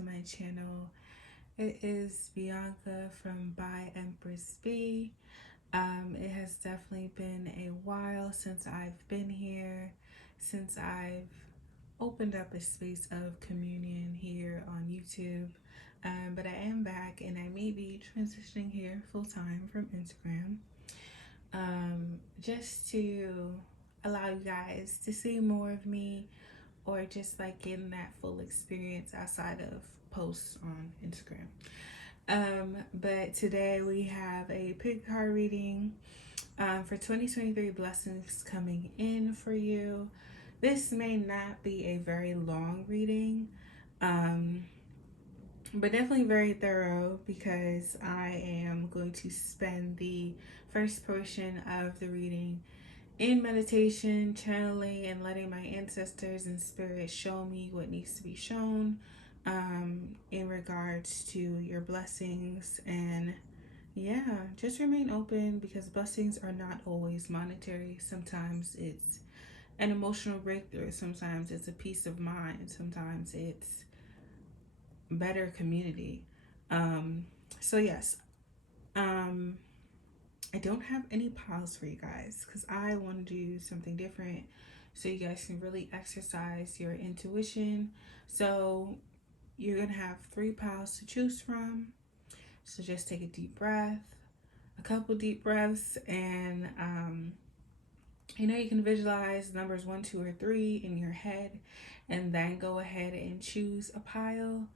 to my channel. It is Bianca from by Empress B. It has definitely been a while since I've been here, since I've opened up a space of communion here on YouTube. But I am back and I may be transitioning here full time from Instagram, just to allow you guys to see more of me, or just like getting that full experience outside of posts on Instagram. But today we have a pick card reading for 2023 blessings coming in for you. This may not be a very long reading, but definitely very thorough, because I am going to spend the first portion of the reading in meditation, channeling, and letting my ancestors and spirit show me what needs to be shown in regards to your blessings. And yeah, just remain open, because blessings are not always monetary. Sometimes it's an emotional breakthrough, sometimes it's a peace of mind, sometimes it's better community. So yes, I don't have any piles for you guys because I want to do something different so you guys can really exercise your intuition. So you're going to have 3 piles to choose from. So just take a deep breath, a couple deep breaths, and you can visualize numbers 1, 2, or 3 in your head, and then go ahead and choose a pile.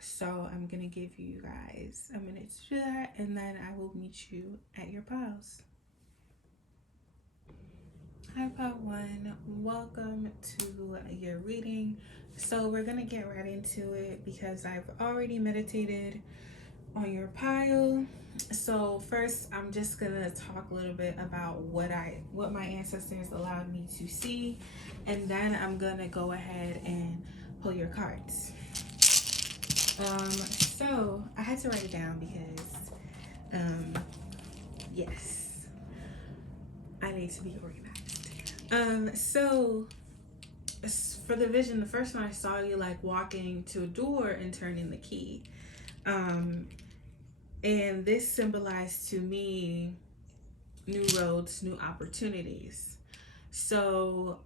So I'm going to give you guys a minute to do that, and then I will meet you at your piles. Hi, pile 1. Welcome to your reading. So we're going to get right into it because I've already meditated on your pile. So first, I'm just going to talk a little bit about what my ancestors allowed me to see, and then I'm going to go ahead and pull your cards. So I had to write it down because, yes, I need to be organized. So for the vision, the first one I saw you like walking to a door and turning the key. And this symbolized to me new roads, new opportunities. So,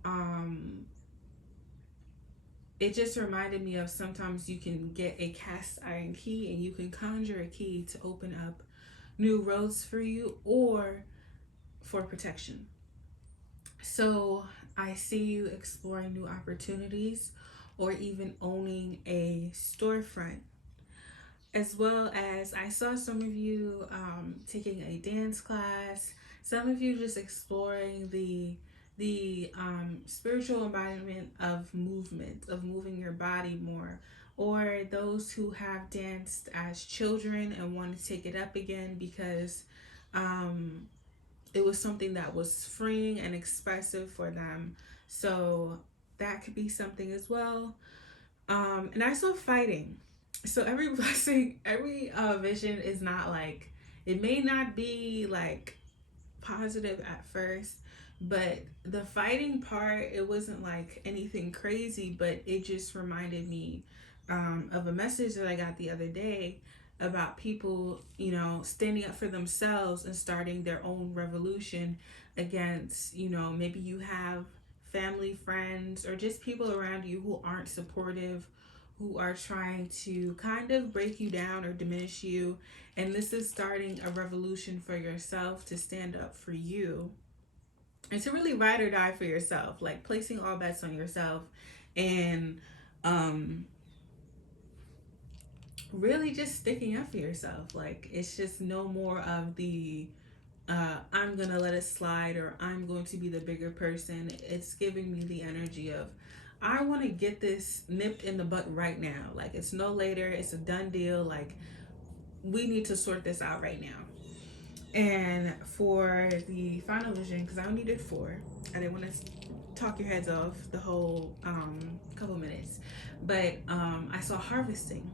it just reminded me of sometimes you can get a cast iron key and you can conjure a key to open up new roads for you or for protection. So I see you exploring new opportunities or even owning a storefront. As well as I saw some of you taking a dance class, some of you just exploring the spiritual embodiment of movement, of moving your body more, or those who have danced as children and want to take it up again because it was something that was freeing and expressive for them. So that could be something as well. And I saw fighting. So every blessing, every vision is not like, it may not be like positive at first, but the fighting part, it wasn't like anything crazy, but it just reminded me of a message that I got the other day about people, standing up for themselves and starting their own revolution against, maybe you have family, friends, or just people around you who aren't supportive, who are trying to kind of break you down or diminish you. And this is starting a revolution for yourself to stand up for you and to really ride or die for yourself, like placing all bets on yourself and really just sticking up for yourself. Like, it's just no more of the I'm gonna let it slide or I'm going to be the bigger person. It's giving me the energy of, I want to get this nipped in the butt right now. Like, it's no later. It's a done deal. Like, we need to sort this out right now. And for the final vision, because I only did 4, I didn't want to talk your heads off the whole couple minutes, but I saw harvesting.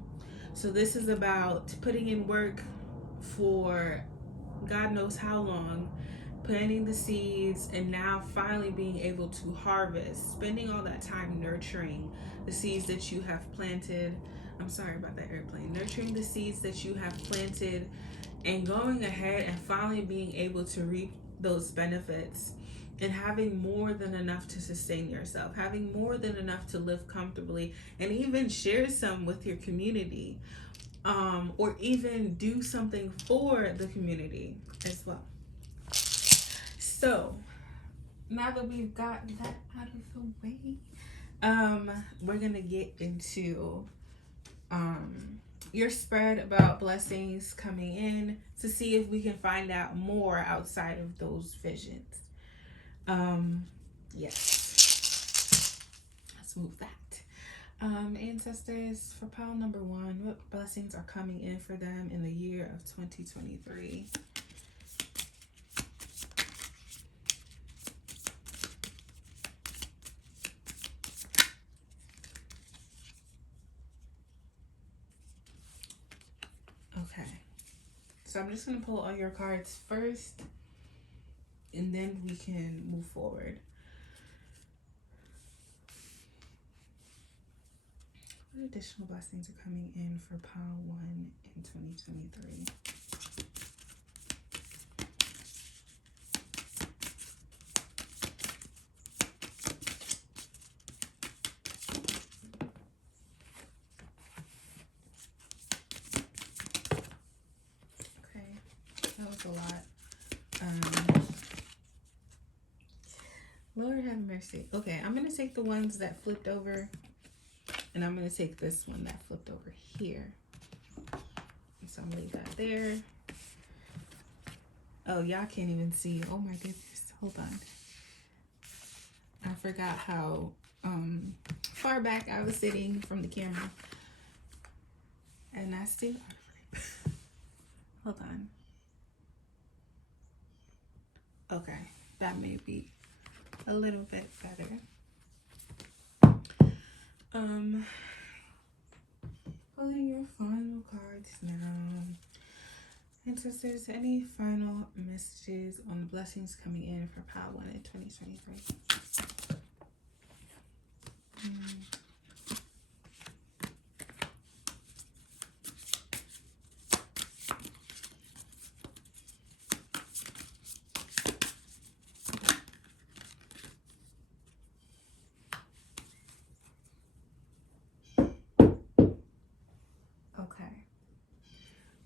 So this is about putting in work for God knows how long, planting the seeds, and now finally being able to harvest, spending all that time nurturing the seeds that you have planted, I'm sorry about that airplane. Nurturing the seeds that you have planted and going ahead and finally being able to reap those benefits and having more than enough to sustain yourself, having more than enough to live comfortably, and even share some with your community, or even do something for the community as well. So now that we've got that out of the way, we're gonna get into your spread about blessings coming in to see if we can find out more outside of those visions. Yes, let's move that. Ancestors, for pile number one, what blessings are coming in for them in the year of 2023? Okay, so I'm just going to pull all your cards first, and then we can move forward. What additional blessings are coming in for pile one in 2023? Okay, that was a lot. Lord have mercy. Okay, I'm going to take the ones that flipped over, and I'm going to take this one that flipped over here. So I'm going to leave that there. Oh, y'all can't even see. Oh my goodness. Hold on. I forgot how far back I was sitting from the camera. And I still... Hold on. Okay, that may be a little bit better. Pulling your final cards now. Ancestors, any final messages on the blessings coming in for pile one in 2023?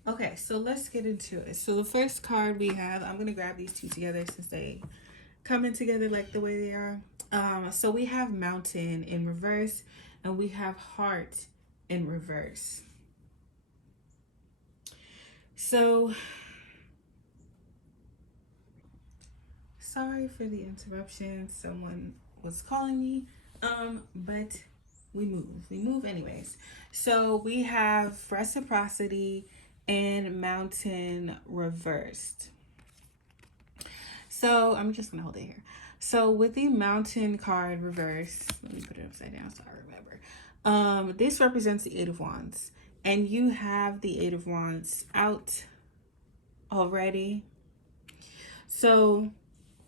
Okay, so let's get into it. So the first card we have, I'm going to grab these two together since they come in together like the way they are. So we have Mountain in reverse, and we have Heart in reverse. So, sorry for the interruption. Someone was calling me, but we move anyways. So we have Reciprocity and Mountain reversed. So I'm just gonna hold it here. So with the Mountain card reversed, let me put it upside down so I remember. This represents the Eight of Wands, and you have the Eight of Wands out already. So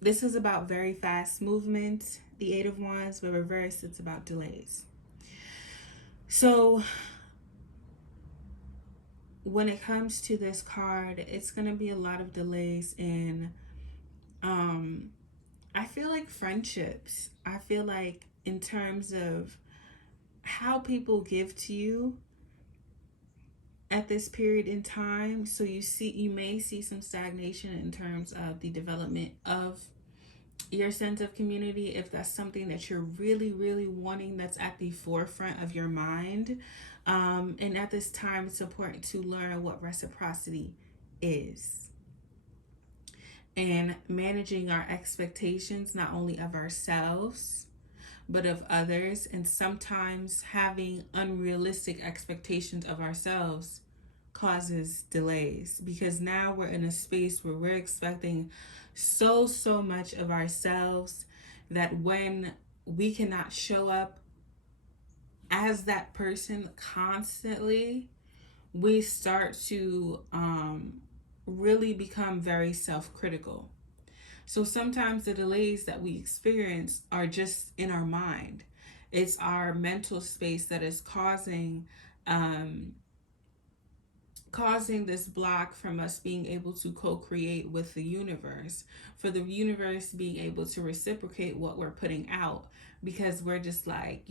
this is about very fast movement. The Eight of Wands, but reversed, it's about delays. So when it comes to this card, it's going to be a lot of delays in, I feel like friendships. I feel like in terms of how people give to you at this period in time. So you may see some stagnation in terms of the development of your sense of community, if that's something that you're really, really wanting, that's at the forefront of your mind. And at this time, it's important to learn what reciprocity is and managing our expectations, not only of ourselves, but of others. And sometimes having unrealistic expectations of ourselves causes delays, because now we're in a space where we're expecting so much of ourselves that when we cannot show up as that person constantly, we start to really become very self-critical. So sometimes the delays that we experience are just in our mind. It's our mental space that is causing um, causing this block from us being able to co-create with the universe, for the universe being able to reciprocate what we're putting out, because we're just like,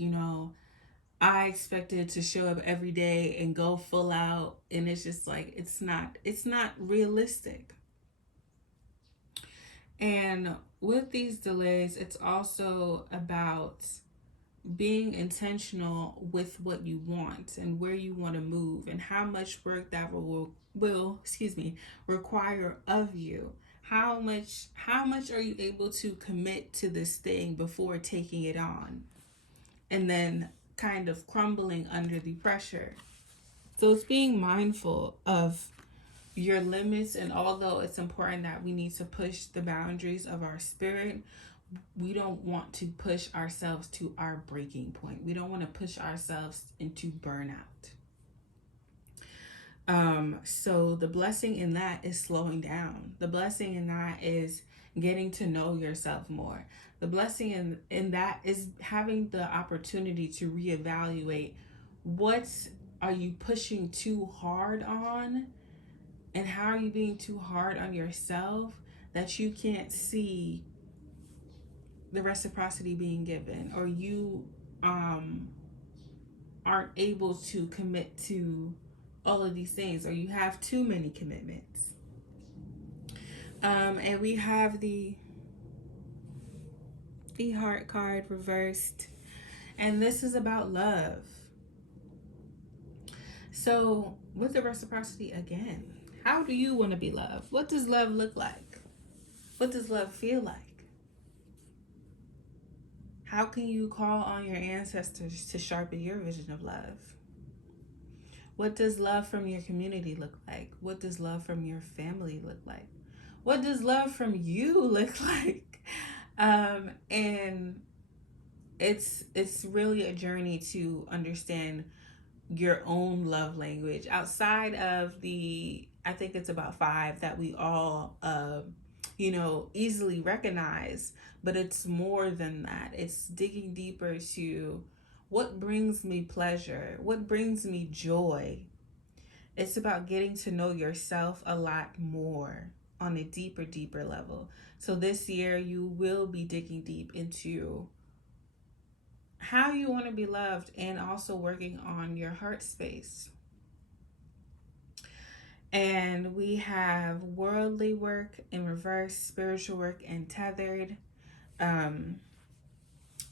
I expected to show up every day and go full out, and it's just like it's not realistic. And with these delays, it's also about being intentional with what you want and where you want to move and how much work that will require of you. How much are you able to commit to this thing before taking it on and then kind of crumbling under the pressure? So it's being mindful of your limits, and although it's important that we need to push the boundaries of our spirit, we don't want to push ourselves to our breaking point. We don't want to push ourselves into burnout. So the blessing in that is slowing down. The blessing in that is getting to know yourself more. The blessing in that is having the opportunity to reevaluate what are you pushing too hard on, and how are you being too hard on yourself that you can't see the reciprocity being given, or you aren't able to commit to all of these things, or you have too many commitments. And we have the heart card reversed, and this is about love. So with the reciprocity again, how do you want to be loved? What does love look like? What does love feel like? How can you call on your ancestors to sharpen your vision of love? What does love from your community look like? What does love from your family look like? What does love from you look like? And it's really a journey to understand your own love language outside of I think it's about 5 that we all easily recognize, but it's more than that. It's digging deeper to what brings me pleasure, what brings me joy. It's about getting to know yourself a lot more on a deeper level. So this year you will be digging deep into how you want to be loved, and also working on your heart space. And we have worldly work in reverse, spiritual work and tethered. Um,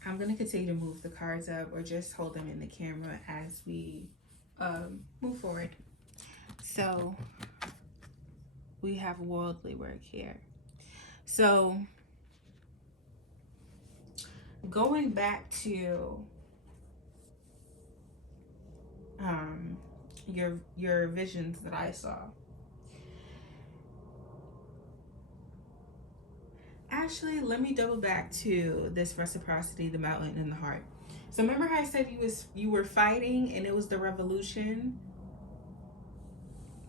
I'm going to continue to move the cards up or just hold them in the camera as we move forward. So we have worldly work here. So going back to your visions that I saw. Actually, let me double back to this reciprocity, the mountain and the heart. So remember how I said you were fighting and it was the revolution?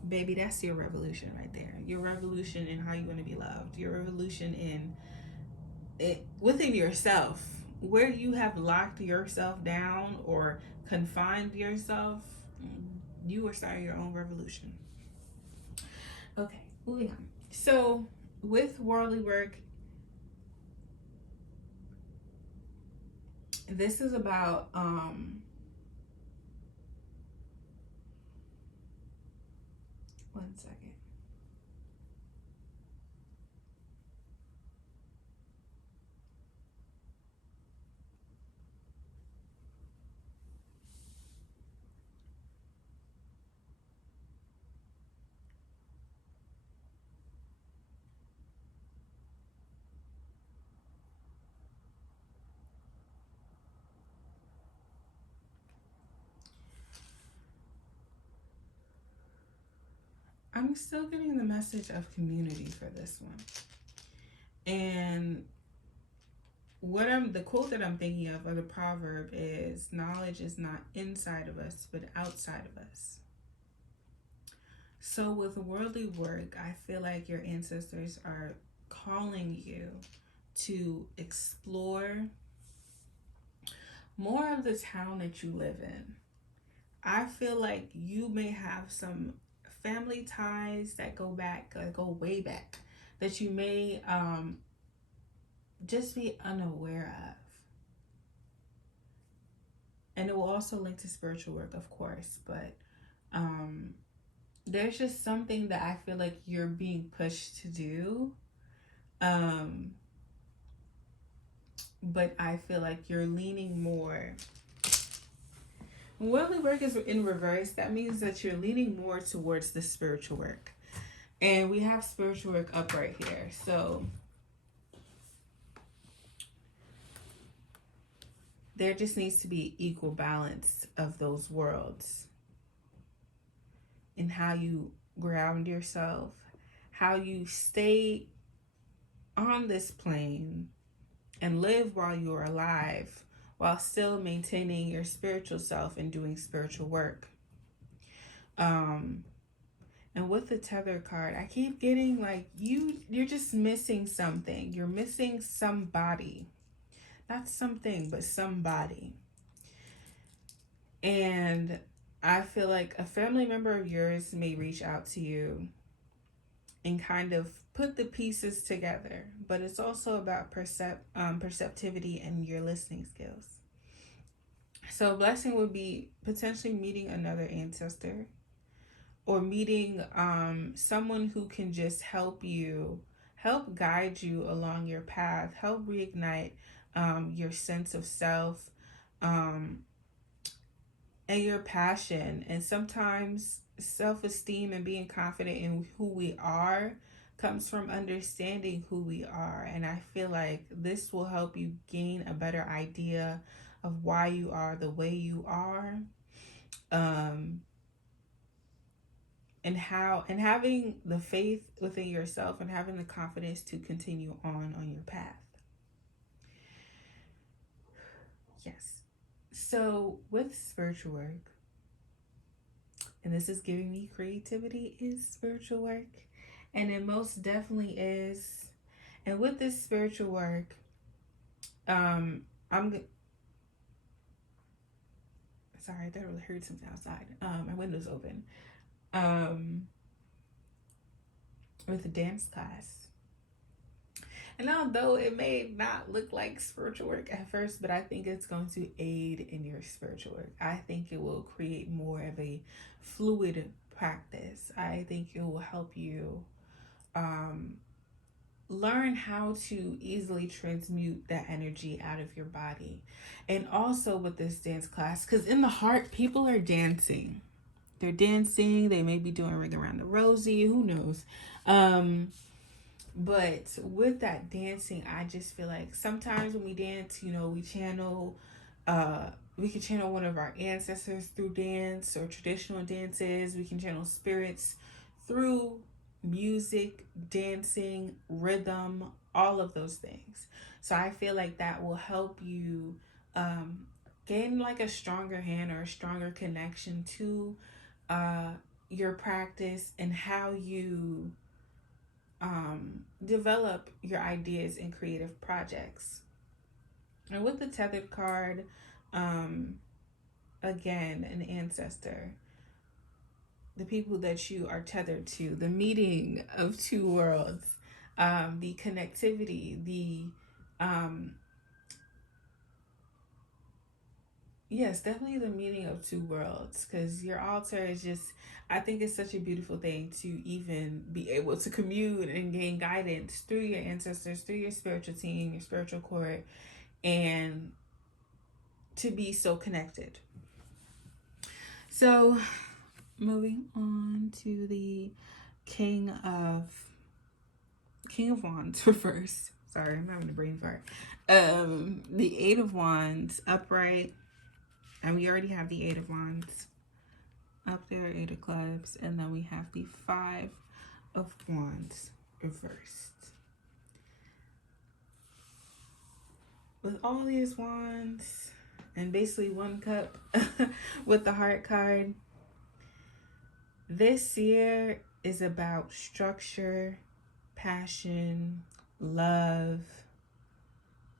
Baby, that's your revolution right there. Your revolution in how you want to be loved. Your revolution in it within yourself. Where you have locked yourself down or confined yourself, you are starting your own revolution. Okay, moving on. So with worldly work, this is about one second. I'm still getting the message of community for this one. And the quote that I'm thinking of, or the proverb, is knowledge is not inside of us, but outside of us. So with worldly work, I feel like your ancestors are calling you to explore more of the town that you live in. I feel like you may have some family ties that go back, go way back, that you may just be unaware of. And it will also link to spiritual work, of course, but um, there's just something that I feel like you're being pushed to do. Um, but I feel like you're leaning more. When worldly work is in reverse, that means that you're leaning more towards the spiritual work. And we have spiritual work up right here. So there just needs to be equal balance of those worlds in how you ground yourself, how you stay on this plane and live while you're alive, while still maintaining your spiritual self and doing spiritual work. And with the tether card, I keep getting like you're just missing something. You're missing somebody. Not something, but somebody. And I feel like a family member of yours may reach out to you and kind of put the pieces together, but it's also about perceptivity and your listening skills. So a blessing would be potentially meeting another ancestor, or meeting someone who can just help guide you along your path, help reignite your sense of self, um, and your passion. And sometimes self-esteem and being confident in who we are comes from understanding who we are. And I feel like this will help you gain a better idea of why you are the way you are. And having the faith within yourself and having the confidence to continue on your path. Yes. So with spiritual work, and this is giving me creativity, is spiritual work, and it most definitely is. And with this spiritual work, I'm sorry, I thought I really heard something outside. My window's open. With a dance class. And although it may not look like spiritual work at first, but I think it's going to aid in your spiritual work. I think it will create more of a fluid practice. I think it will help you learn how to easily transmute that energy out of your body. And also with this dance class, because in the heart, people are dancing. They're dancing. They may be doing Ring Around the Rosie. Who knows? But with that dancing, I just feel like sometimes when we dance, we we can channel one of our ancestors through dance or traditional dances. We can channel spirits through music, dancing, rhythm, all of those things. So I feel like that will help you gain like a stronger hand or a stronger connection to your practice and how you develop your ideas in creative projects. And with the tethered card, again, an ancestor, the people that you are tethered to, the meeting of two worlds, the connectivity, yes, definitely the meaning of two worlds, because your altar is just, I think it's such a beautiful thing to even be able to commune and gain guidance through your ancestors, through your spiritual team, your spiritual court, and to be so connected. So, moving on to the King of Wands reverse. Sorry, I'm having a brain fart. The Eight of Wands upright. And we already have the Eight of Wands up there, Eight of Clubs, and then we have the Five of Wands reversed. With all these wands and basically one cup with the heart card, this year is about structure, passion, love,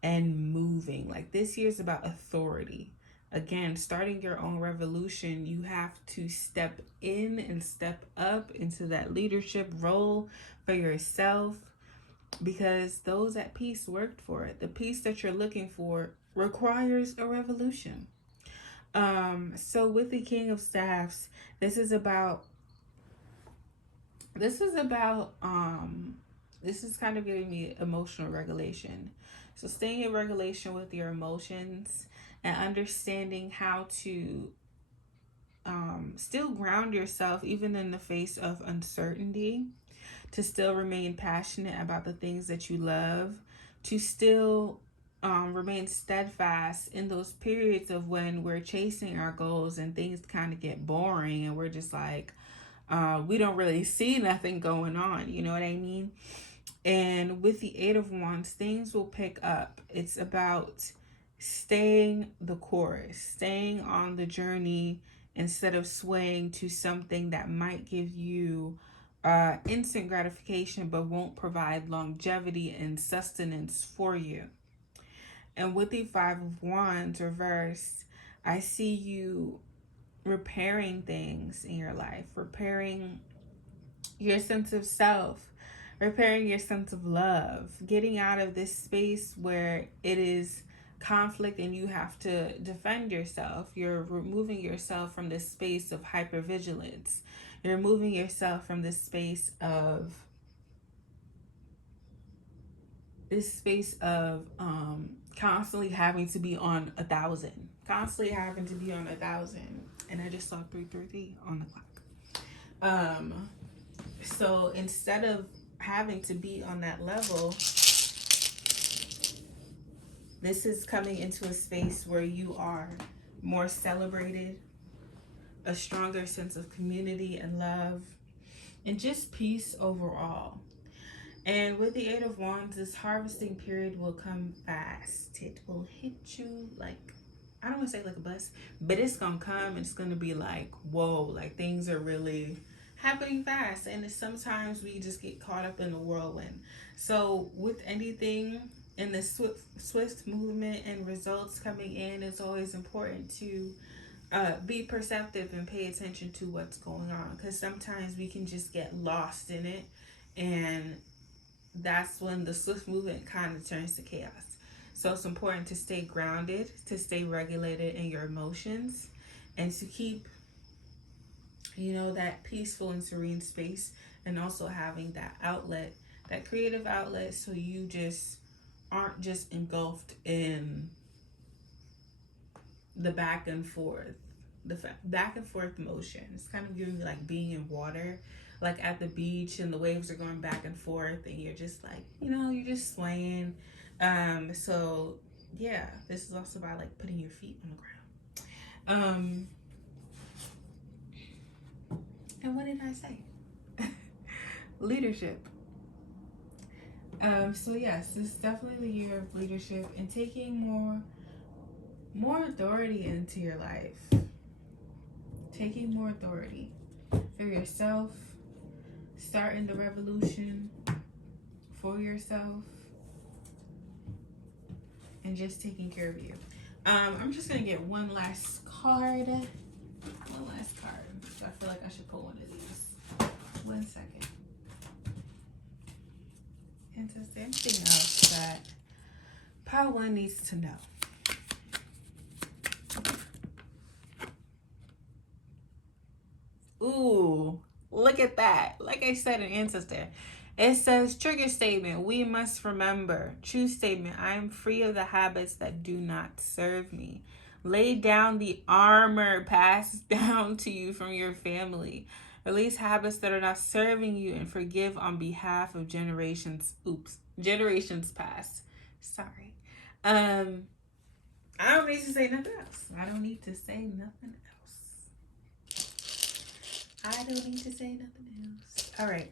and moving. Like this year is about authority. Again, starting your own revolution, you have to step in and step up into that leadership role for yourself, because those at peace worked for it. The peace that you're looking for requires a revolution. So with the King of Staffs, this is about this is about this is kind of giving me emotional regulation. So staying in regulation with your emotions and understanding how to still ground yourself even in the face of uncertainty, to still remain passionate about the things that you love, to still remain steadfast in those periods of when we're chasing our goals and things kind of get boring and we're just like, we don't really see nothing going on. You know what I mean? And with the Eight of Wands, things will pick up. It's about staying the course, staying on the journey instead of swaying to something that might give you instant gratification but won't provide longevity and sustenance for you. And with the Five of Wands reversed, I see you repairing things in your life, repairing your sense of self, repairing your sense of love, getting out of this space where it is conflict and you have to defend yourself. You're removing yourself from this space of hypervigilance. You're removing yourself from this space of constantly having to be on 1,000. Constantly having to be on 1,000. And I just saw 333 on the clock. So instead of having to be on that level, this is coming into a space where you are more celebrated, a stronger sense of community and love, and just peace overall. And with the Eight of Wands, this harvesting period will come fast. It will hit you like, I don't want to say like a bus, but it's going to come and it's going to be like, whoa, like things are really happening fast. And sometimes we just get caught up in the whirlwind. So with anything in the swift movement and results coming in, it's always important to be perceptive and pay attention to what's going on, because sometimes we can just get lost in it, and that's when the swift movement kind of turns to chaos. So it's important to stay grounded, to stay regulated in your emotions, and to keep, that peaceful and serene space, and also having that outlet, that creative outlet, so you just aren't just engulfed in the back and forth, back and forth motion. It's kind of giving me like being in water, like at the beach, and the waves are going back and forth, and you're just like, you're just swaying. So yeah, this is also about like putting your feet on the ground. And what did I say? Leadership. So yes, this is definitely the year of leadership and taking more authority into your life. Taking more authority for yourself, starting the revolution for yourself, and just taking care of you. I'm just gonna get one last card. I feel like I should pull one of these. 1 second. And just anything else that Pile 1 needs to know. Ooh, look at that. Like I said, an ancestor. It says, trigger statement, we must remember. True statement, I am free of the habits that do not serve me. Lay down the armor passed down to you from your family. Release habits that are not serving you and forgive on behalf of generations past. Sorry. I don't need to say nothing else. I don't need to say nothing else. All right.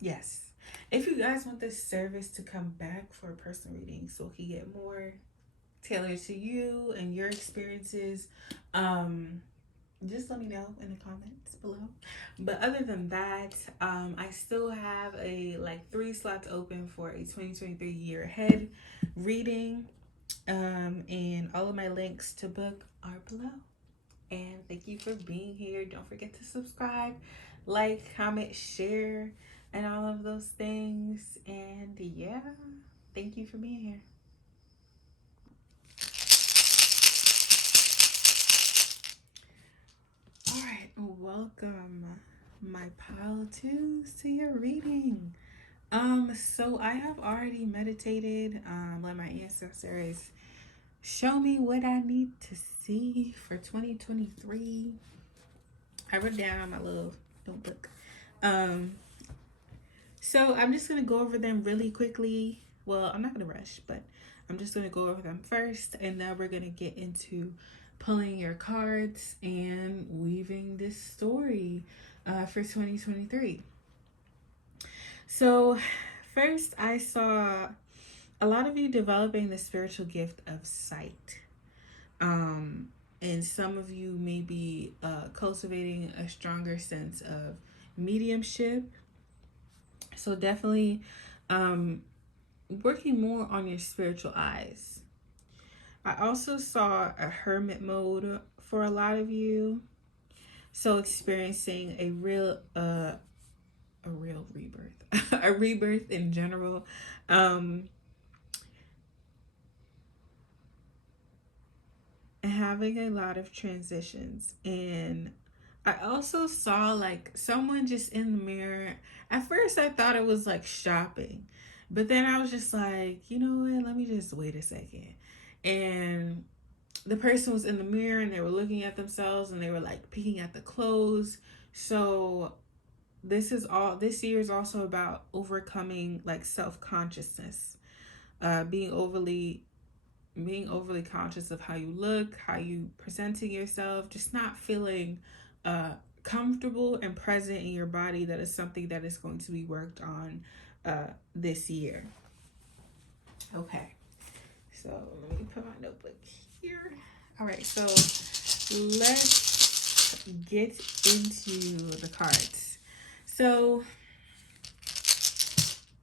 Yes. If you guys want this service to come back for a personal reading so it can get more tailored to you and your experiences, just let me know in the comments below. But other than that, I still have 3 slots open for a 2023 year ahead reading. And all of my links to book are below. And thank you for being here. Don't forget to subscribe, like, comment, share, and all of those things. And yeah, thank you for being here. All right, welcome, my pile twos, to your reading. So I have already meditated. Let my ancestors show me what I need to see for 2023. I wrote down on my little notebook. Um, so I'm just gonna go over them really quickly. Well, I'm not gonna rush, but I'm just gonna go over them first, and then we're gonna get into pulling your cards and weaving this story for 2023. So, first, I saw a lot of you developing the spiritual gift of sight. And some of you may be cultivating a stronger sense of mediumship. So, definitely working more on your spiritual eyes. I also saw a hermit mode for a lot of you. So, experiencing a real rebirth, a rebirth in general. Having a lot of transitions. And I also saw like someone just in the mirror. At first I thought it was like shopping, but then I was just like, you know what, let me just wait a second. And the person was in the mirror and they were looking at themselves and they were like picking at the clothes. So this year is also about overcoming like self-consciousness, being overly conscious of how you look, how you presenting yourself, just not feeling comfortable and present in your body. That is something that is going to be worked on this year. Okay, so let me put my notebook here. All right, so let's get into the cards. So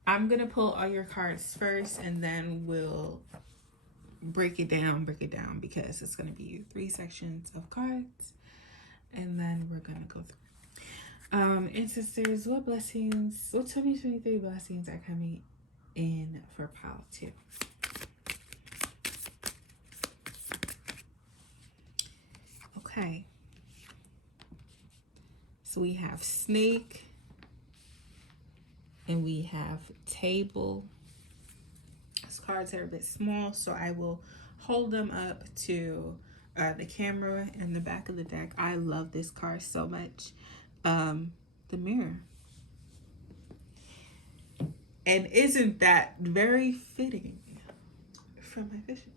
I'm gonna pull all your cards first, and then we'll break it down because it's going to be 3 sections of cards, and then we're going to go through. Ancestors, what 2023 blessings are coming in for pile 2? Okay, so we have snake and we have table. These cards are a bit small, so I will hold them up to the camera and the back of the deck. I love this card so much. The mirror. And isn't that very fitting for my vision?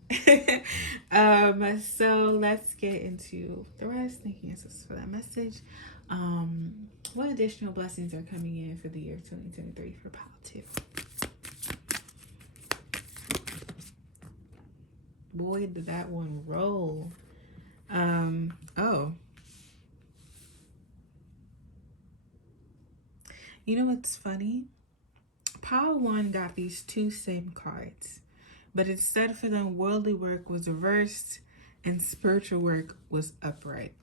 So let's get into the rest. Thank you, ancestors, for that message. What additional blessings are coming in for the year 2023 for pile 2? Boy, did that one roll. Oh. You know what's funny? Pile 1 got these 2 same cards, but instead for them, worldly work was reversed and spiritual work was upright.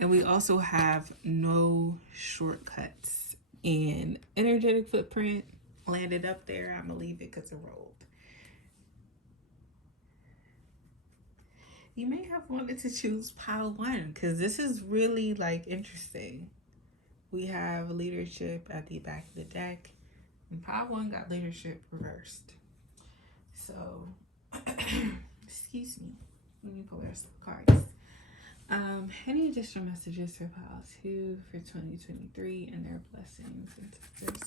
And we also have no shortcuts. And energetic footprint landed up there. I'm going to leave it because it rolled. You may have wanted to choose pile 1 because this is really like interesting. We have leadership at the back of the deck, and pile 1 got leadership reversed. So, excuse me. Let me pull the rest of the cards. Any additional messages for pile 2 for 2023 and their blessings and sisters?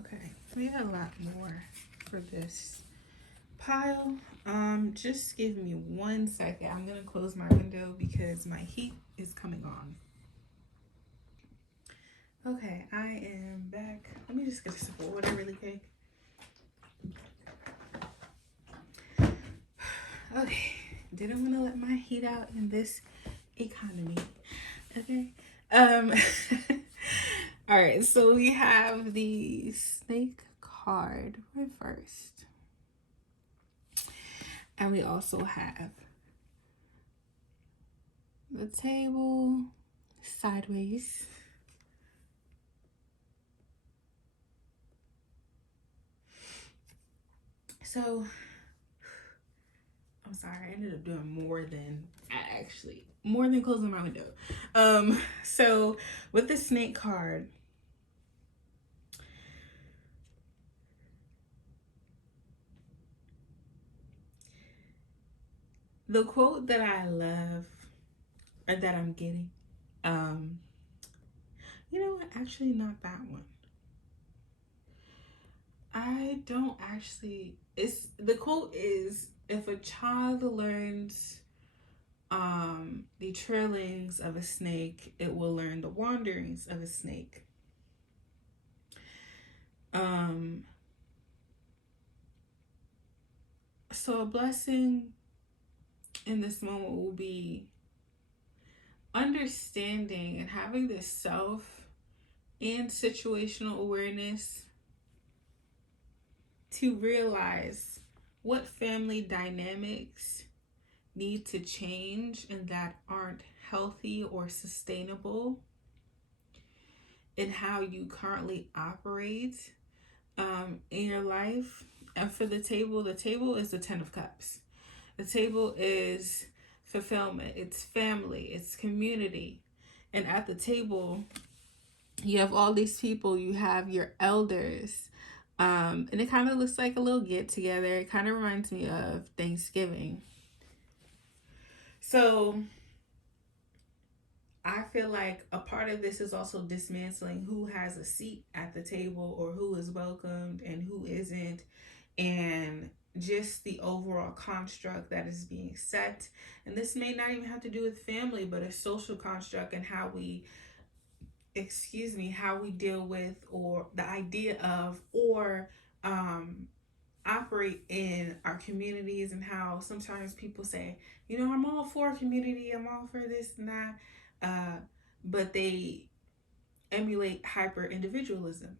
Okay, we have a lot more for this pile. Just give me 1 second. I'm gonna close my window because my heat is coming on. Okay, I am back. Let me just get a sip of water really quick. Okay, didn't want to let my heat out in this economy. Okay. Um. All right, so we have the snake card reversed, and we also have the table sideways. So I'm sorry, I ended up doing more than closing my window. So with the snake card, the quote that I love or that I'm getting, um, you know what? Actually, not that one. I don't actually. It's the quote is if a child learns the trailings of a snake, it will learn the wanderings of a snake. Um, so a blessing in this moment will be understanding and having this self and situational awareness to realize what family dynamics need to change and that aren't healthy or sustainable in how you currently operate in your life. And for the table is the Ten of Cups. The table is fulfillment, it's family, it's community. And at the table, you have all these people, you have your elders. And it kind of looks like a little get together. It kind of reminds me of Thanksgiving. So I feel like a part of this is also dismantling who has a seat at the table or who is welcomed and who isn't, and just the overall construct that is being set. And this may not even have to do with family, but a social construct and how we, how we deal with or the idea of or operate in our communities, and how sometimes people say, I'm all for community, I'm all for this and that, but they emulate hyper individualism.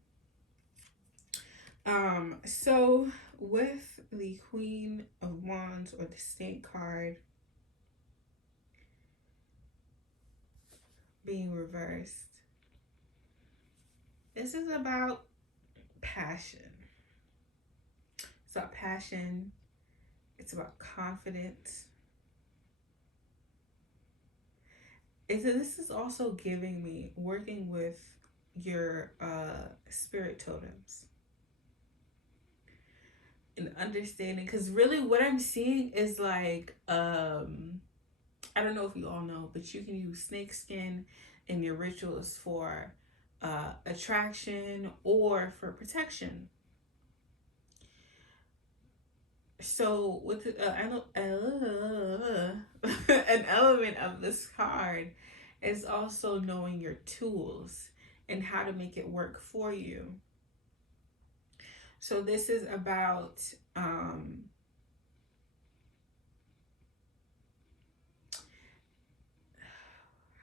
So with the Queen of Wands or the Snake card being reversed, this is about passion. It's about passion. It's about confidence. This is also giving me working with your spirit totems and understanding, because really what I'm seeing is like I don't know if you all know, but you can use snake skin in your rituals for attraction or for protection. So with an element of this card is also knowing your tools and how to make it work for you. So this is about how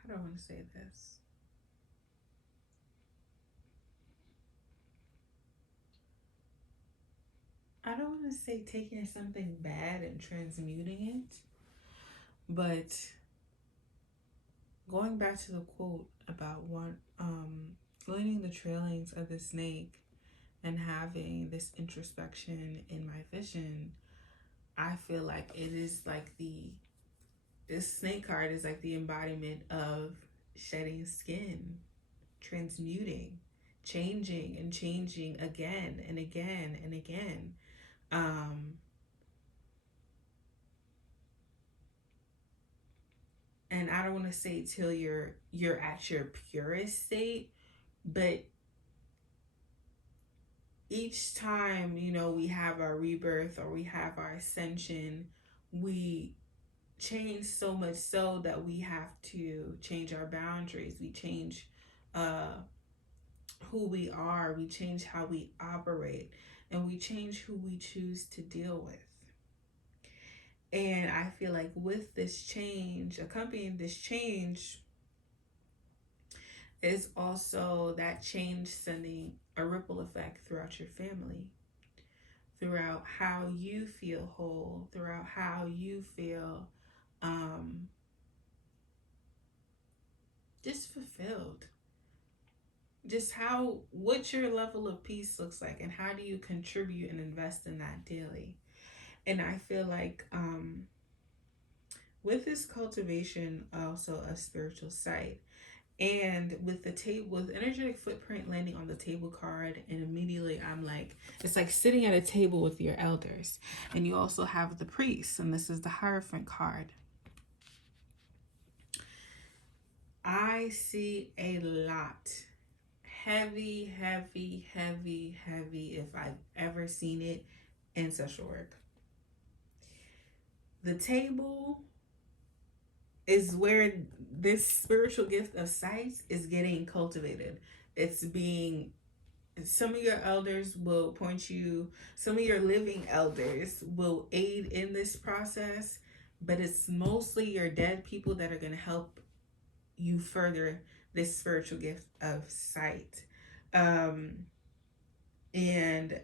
do I want to say this? I don't want to say taking something bad and transmuting it, but going back to the quote about one learning the trailings of the snake and having this introspection in my vision, I feel like it is like this snake card is like the embodiment of shedding skin, transmuting, changing and changing again and again and again. Um, and I don't want to say till you're at your purest state, but each time we have our rebirth or we have our ascension, we change so much so that we have to change our boundaries. We change who we are, we change how we operate, and we change who we choose to deal with. And I feel like with this change, accompanying this change, is also that change sending a ripple effect throughout your family, throughout how you feel whole, throughout how you feel um, just fulfilled. Just how, what your level of peace looks like, and how do you contribute and invest in that daily. And I feel like with this cultivation also a spiritual sight, and with the table, with energetic footprint landing on the table card, and immediately I'm like, it's like sitting at a table with your elders. And you also have the priest, and this is the Hierophant card. I see a lot, heavy, heavy, heavy, heavy, if I've ever seen it, ancestral work. The table is where this spiritual gift of sight is getting cultivated. It's being, some of your elders will point you, some of your living elders will aid in this process, but it's mostly your dead people that are going to help you further this spiritual gift of sight. Um, and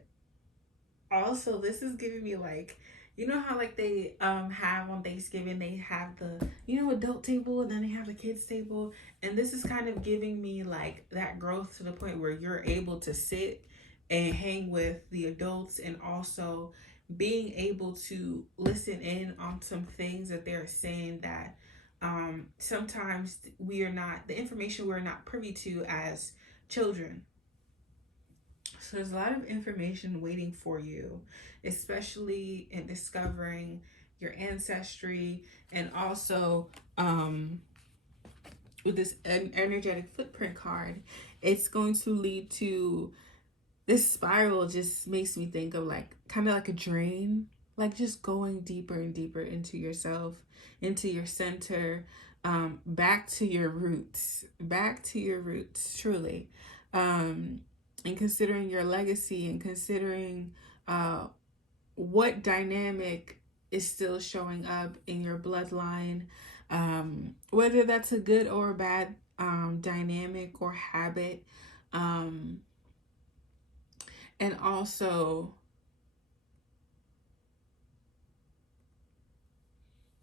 also, this is giving me like, you know how like they have on Thanksgiving, they have the, you know, adult table, and then they have the kids table. And this is kind of giving me like that growth to the point where you're able to sit and hang with the adults, and also being able to listen in on some things that they're saying that sometimes we are not, the information we're not privy to as children. So there's a lot of information waiting for you, especially in discovering your ancestry, and also with this energetic footprint card, it's going to lead to this spiral. Just makes me think of like kind of like a drain, like just going deeper and deeper into yourself, into your center, back to your roots, truly. And considering your legacy, and considering uh, what dynamic is still showing up in your bloodline, whether that's a good or a bad dynamic or habit. Um, and also,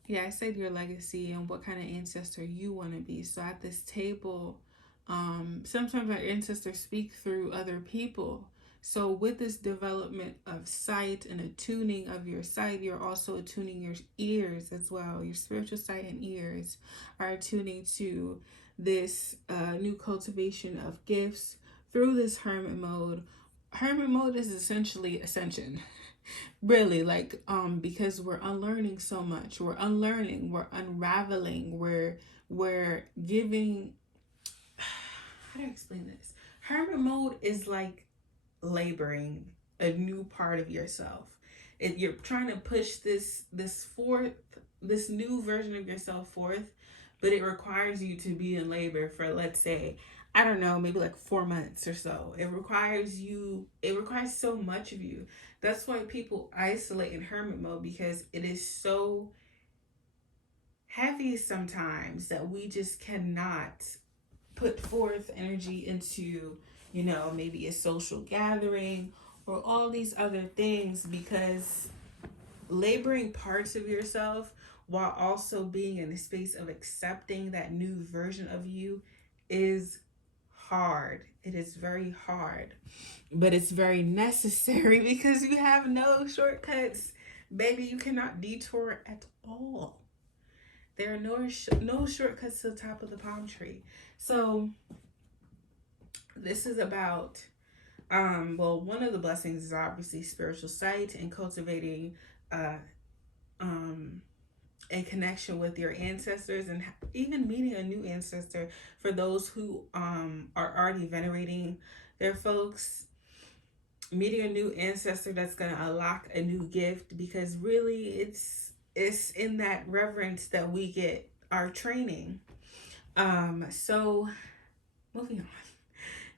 yeah, I said your legacy and what kind of ancestor you want to be. So at this table, sometimes our ancestors speak through other people. So with this development of sight and attuning of your sight, you're also attuning your ears as well. Your spiritual sight and ears are attuning to this new cultivation of gifts through this hermit mode. Hermit mode is essentially ascension. Really, like because we're unlearning so much, we're unlearning, we're unraveling, we're giving, how do I explain this? Hermit mode is like laboring a new part of yourself. You're trying to push this forth, this new version of yourself forth, but it requires you to be in labor for, let's say, I don't know, maybe like 4 months or so. It requires you, it requires so much of you. That's why people isolate in hermit mode, because it is so heavy sometimes that we just cannot put forth energy into, you know, maybe a social gathering or all these other things, because laboring parts of yourself while also being in a space of accepting that new version of you is hard. It is very hard, but it's very necessary because you have no shortcuts. Baby, you cannot detour at all. There are no shortcuts to the top of the palm tree. So this is about well, one of the blessings is obviously spiritual sight and cultivating uh um a connection with your ancestors, and even meeting a new ancestor for those who are already venerating their folks. Meeting a new ancestor that's going to unlock a new gift, because really it's in that reverence that we get our training. So moving on.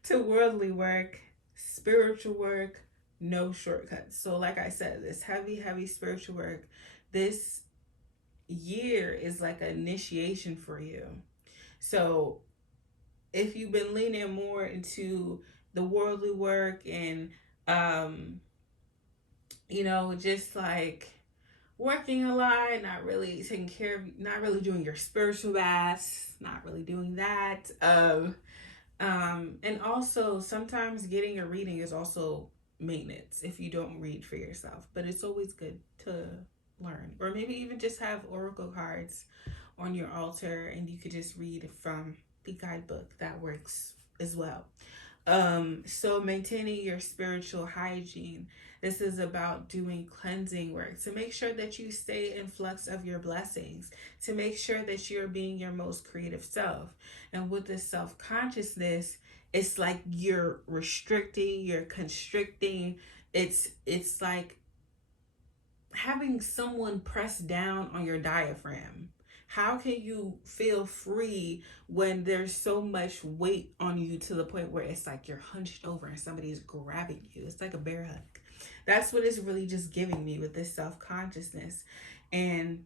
to worldly work, spiritual work, no shortcuts. So, like I said, this heavy, heavy spiritual work, this year is like an initiation for you. So, if you've been leaning more into the worldly work and, um, just like working a lot, not really taking care of, not really doing your spiritual baths, not really doing that. And also sometimes getting a reading is also maintenance if you don't read for yourself, but it's always good to learn, or maybe even just have oracle cards on your altar and you could just read from the guidebook. That works as well. So maintaining your spiritual hygiene. This is about doing cleansing work to make sure that you stay in flux of your blessings, to make sure that you're being your most creative self. And with this self-consciousness, it's like you're restricting, you're constricting. It's like having someone press down on your diaphragm. How can you feel free when there's so much weight on you to the point where it's like you're hunched over and somebody's grabbing you? It's like a bear hug. That's what it's really just giving me with this self-consciousness. And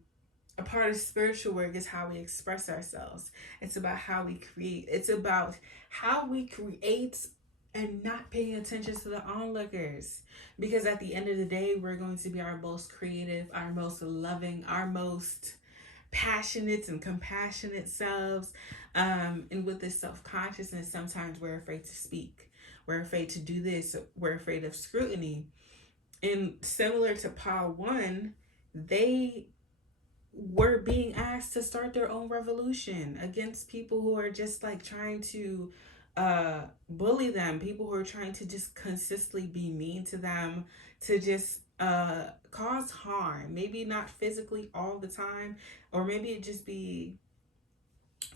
a part of spiritual work is how we express ourselves. It's about how we create. It's about how we create and not paying attention to the onlookers. Because at the end of the day, we're going to be our most creative, our most loving, our most passionate and compassionate selves. And with this self-consciousness, sometimes we're afraid to speak. We're afraid to do this. We're afraid of scrutiny. And similar to Paul 1, they were being asked to start their own revolution against people who are just like trying to bully them, people who are trying to just consistently be mean to them, to just cause harm, maybe not physically all the time, or maybe it just be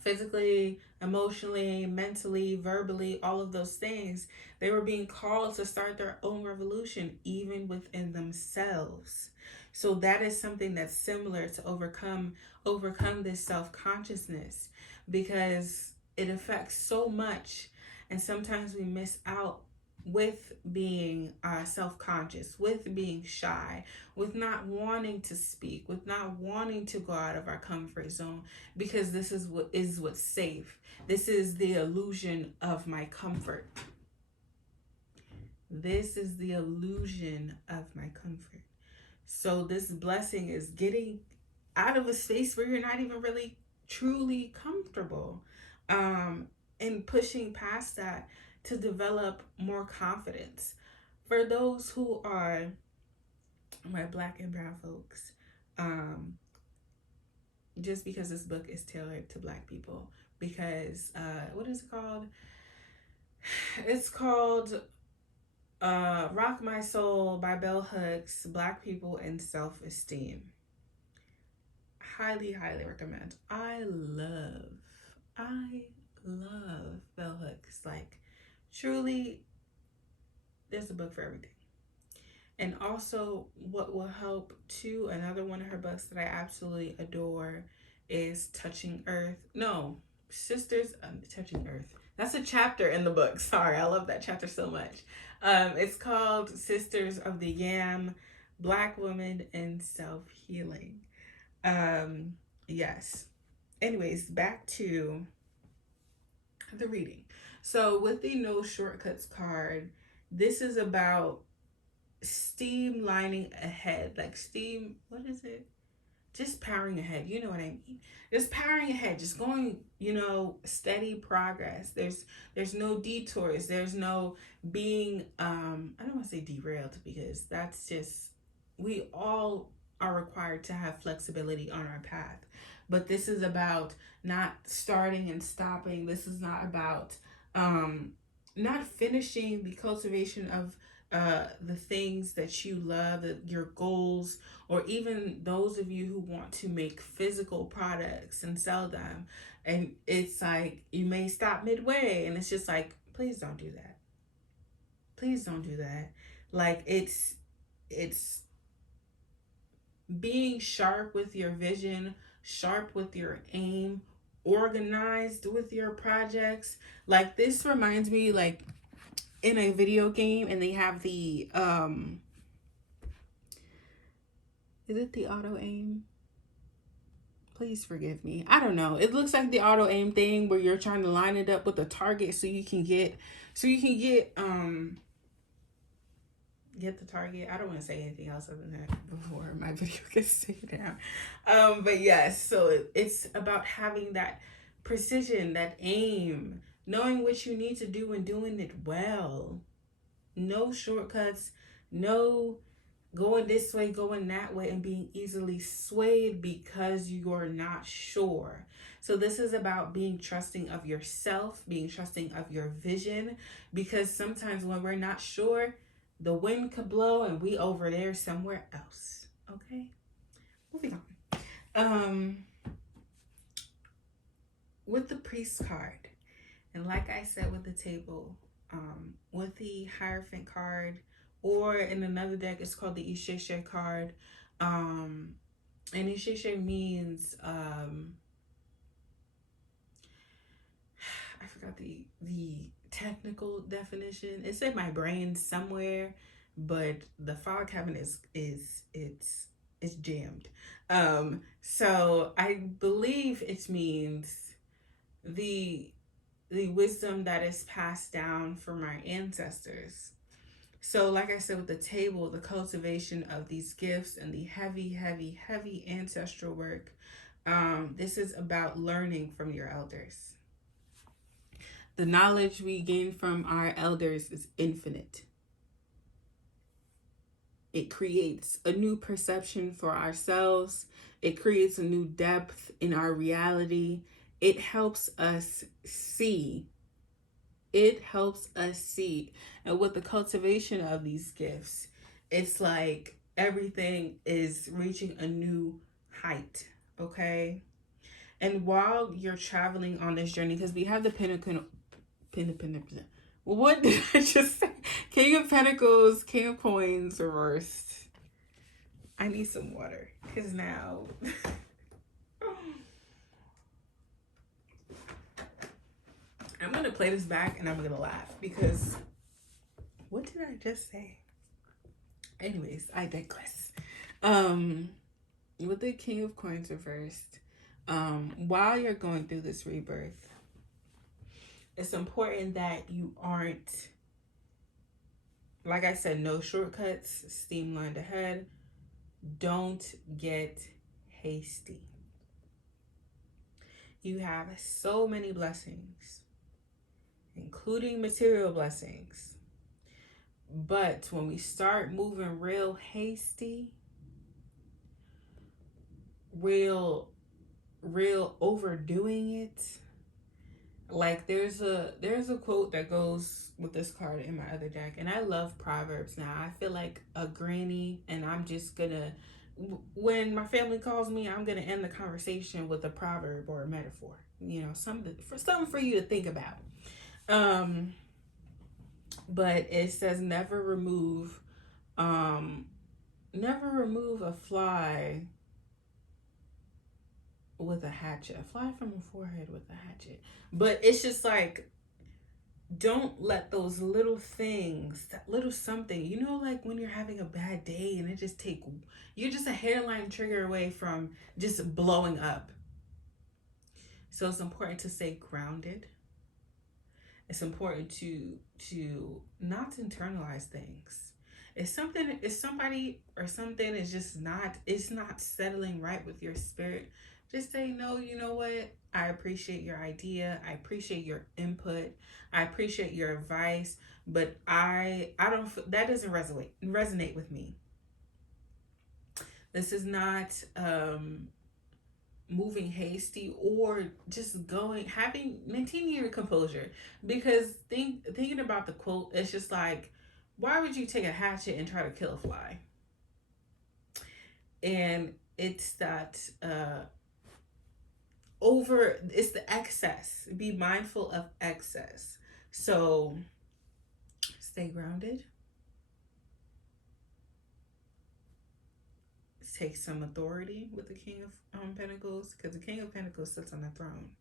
physically, emotionally, mentally, verbally, all of those things. They were being called to start their own revolution, even within themselves. So that is something that's similar to overcome this self-consciousness, because it affects so much, and sometimes we miss out with being self-conscious, with being shy, with not wanting to speak, with not wanting to go out of our comfort zone, because this is what's safe. This is the illusion of my comfort. This is the illusion of my comfort. So this blessing is getting out of a space where you're not even really truly comfortable, and pushing past that to develop more confidence. For those who are my Black and brown folks, just because this book is tailored to Black people, because what is it called? It's called Rock My Soul by Bell Hooks, Black People and Self-Esteem. Highly, highly recommend. I love Bell Hooks. Like, truly, there's a book for everything. And also, what will help too, another one of her books that I absolutely adore is Touching Earth. No, Sisters, Touching Earth. That's a chapter in the book. Sorry, I love that chapter so much. It's called Sisters of the Yam, Black Women and Self-Healing. Yes. Anyways, back to the reading. So with the No Shortcuts card, this is about streamlining ahead. Like what is it? Just powering ahead. You know what I mean? Just powering ahead, just going, steady progress. There's no detours. There's no being I don't want to say derailed, because that's just, we all are required to have flexibility on our path. But this is about not starting and stopping. This is not about not finishing the cultivation of the things that you love, your goals, or even those of you who want to make physical products and sell them. And it's like you may stop midway, and it's just like, please don't do that. Please don't do that. Like, it's being sharp with your vision, sharp with your aim, organized with your projects. Like this reminds me, like in a video game, and they have the is it the auto aim? Please forgive me. I don't know. It looks like the auto aim thing where you're trying to line it up with a target so you can get the target. I don't want to say anything else other than that before my video gets taken down. But yes, so it's about having that precision, that aim, knowing what you need to do and doing it well. No shortcuts, no going this way, going that way, and being easily swayed because you are not sure. So, this is about being trusting of yourself, being trusting of your vision, because sometimes when we're not sure, the wind could blow and we over there somewhere else. Okay, moving on. With the priest card, and like I said with the table, with the Hierophant card, or in another deck, it's called the Isheshe card. And Isheshe means I forgot the technical definition. It's in my brain somewhere, but the file cabinet is jammed. So I believe it means the the wisdom that is passed down from our ancestors. So, like I said, with the table, the cultivation of these gifts and the heavy, heavy, heavy ancestral work, this is about learning from your elders. The knowledge we gain from our elders is infinite. It creates a new perception for ourselves, it creates a new depth in our reality. It helps us see. It helps us see. And with the cultivation of these gifts, it's like everything is reaching a new height. Okay. And while you're traveling on this journey, because we have the pinnacle. What did I just say? King of Pentacles, King of Coins reversed. I need some water because now I'm gonna play this back and I'm gonna laugh because what did I just say? Anyways, I digress. With the King of Coins reversed, while you're going through this rebirth, it's important that you aren't, like I said, no shortcuts, streamlined ahead. Don't get hasty. You have so many blessings, including material blessings. But when we start moving real hasty, real overdoing it, like there's a quote that goes with this card in my other deck, and I love proverbs. Now I feel like a granny, and I'm just gonna, when my family calls me, I'm gonna end the conversation with a proverb or a metaphor, something for you to think about. But it says never remove a fly with a hatchet. A fly from a forehead with a hatchet. But it's just like, don't let those little things, that little something, like when you're having a bad day and you're just a hairline trigger away from just blowing up. So it's important to stay grounded. It's important to not internalize things. If somebody or something is just not, it's not settling right with your spirit, just say no. You know what? I appreciate your idea. I appreciate your input. I appreciate your advice, but I don't, that doesn't resonate with me. This is not moving hasty or just maintaining your composure, because thinking about the quote, it's just like, why would you take a hatchet and try to kill a fly? And it's that it's the excess. Be mindful of excess. So stay grounded, take some authority with the King of Pentacles, because the King of Pentacles sits on the throne.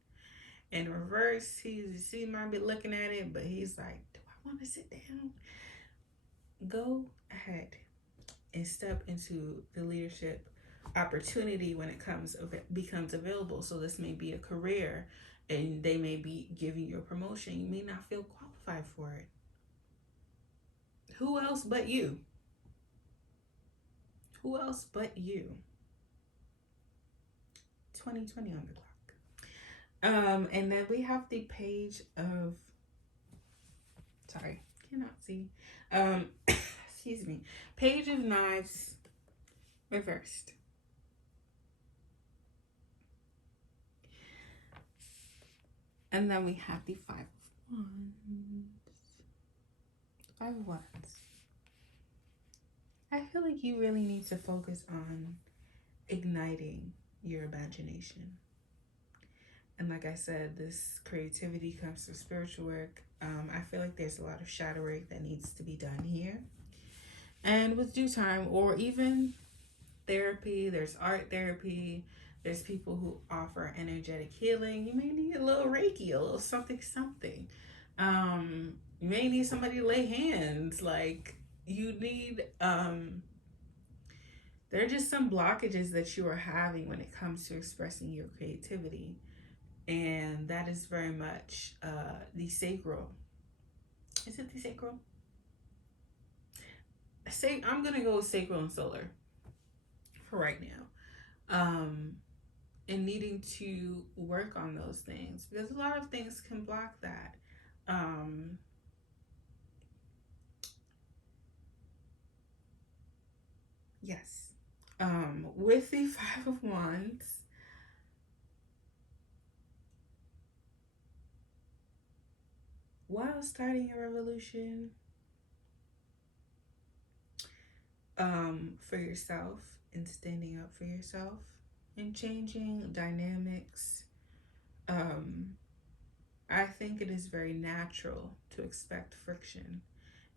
In reverse, he might be looking at it, but he's like, do I want to sit down? Go ahead and step into the leadership opportunity when it becomes available. So this may be a career, and they may be giving you a promotion. You may not feel qualified for it. Who else but you? Who else but you? 2020 on the clock. And then we have the page of, sorry, cannot see. Excuse me. Page of Knives reversed. And then we have the Five of Wands. Five of Wands. I feel like you really need to focus on igniting your imagination. And like I said, this creativity comes from spiritual work. I feel like there's a lot of shadow work that needs to be done here. And with due time, or even therapy, there's art therapy, there's people who offer energetic healing. You may need a little Reiki, a little something, something. You may need somebody to lay hands. Like, you need, there are just some blockages that you are having when it comes to expressing your creativity. And that is very much the sacral. Is it the sacral? I'm gonna go with sacral and solar for right now. And needing to work on those things, because a lot of things can block that. Yes. With the Five of Wands, while starting a revolution for yourself and standing up for yourself and changing dynamics, I think it is very natural to expect friction.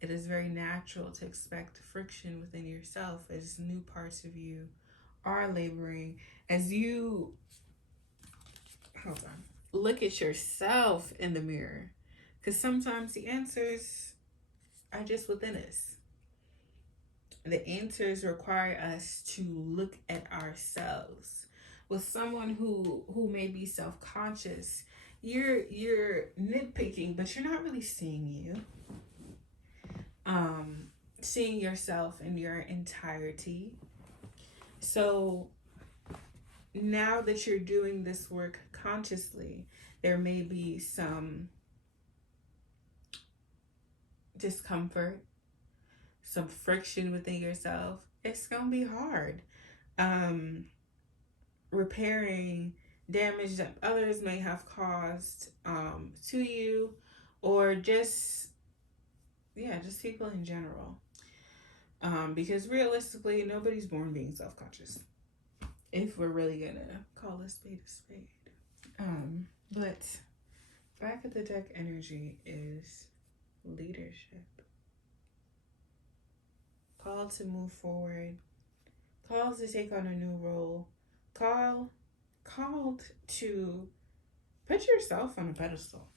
It is very natural to expect friction within yourself as new parts of you are laboring, as you, hold on, look at yourself in the mirror. Because sometimes the answers are just within us. The answers require us to look at ourselves. With someone who may be self-conscious, you're nitpicking, but you're not really seeing you. Seeing yourself in your entirety. So now that you're doing this work consciously, there may be some discomfort, some friction within yourself. It's gonna be hard. Repairing damage that others may have caused to you, or just people in general. Because realistically, nobody's born being self-conscious, if we're really gonna call a spade a spade. But back at the deck energy is leadership. Called to move forward, called to take on a new role, called to put yourself on a pedestal.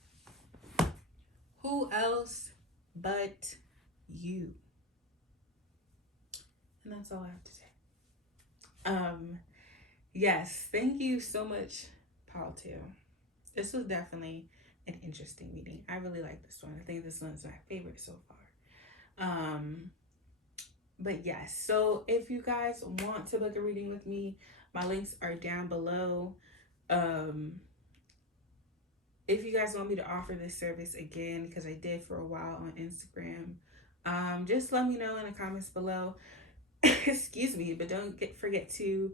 Who else but you? And that's all I have to say. Yes, thank you so much, Paul, too. This was definitely an interesting meeting. I really like this one. I think this one's my favorite so far. But yes, so if you guys want to book a reading with me, my links are down below. If you guys want me to offer this service again, because I did for a while on Instagram, just let me know in the comments below. Excuse me, but don't forget to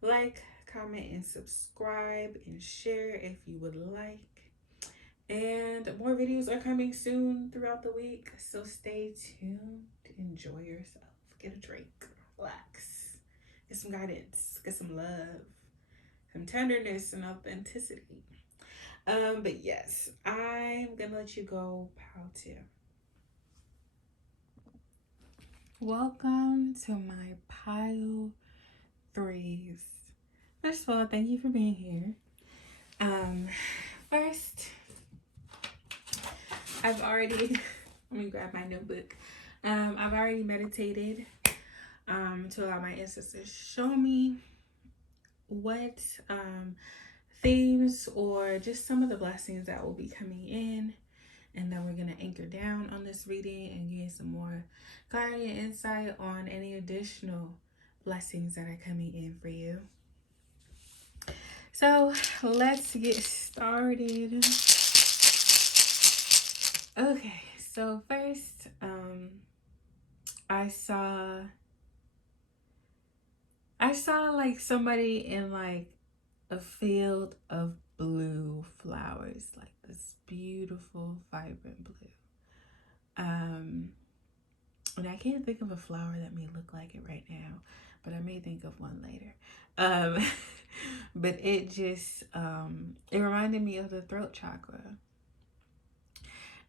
like, comment, and subscribe, and share if you would like. And more videos are coming soon throughout the week, so stay tuned. Enjoy yourself. Get a drink, relax, get some guidance, get some love, some tenderness, and authenticity. But yes, I'm gonna let you go, pal, too. Welcome to my pile threes. First of all, thank you for being here. First, I've already, let me grab my notebook. I've already meditated to allow my ancestors show me what themes or just some of the blessings that will be coming in. And then we're going to anchor down on this reading and gain some more clarity and insight on any additional blessings that are coming in for you. So let's get started. Okay, so first, I saw like somebody in like a field of blue flowers, like this beautiful, vibrant blue. And I can't think of a flower that may look like it right now, but I may think of one later. But it just, it reminded me of the throat chakra.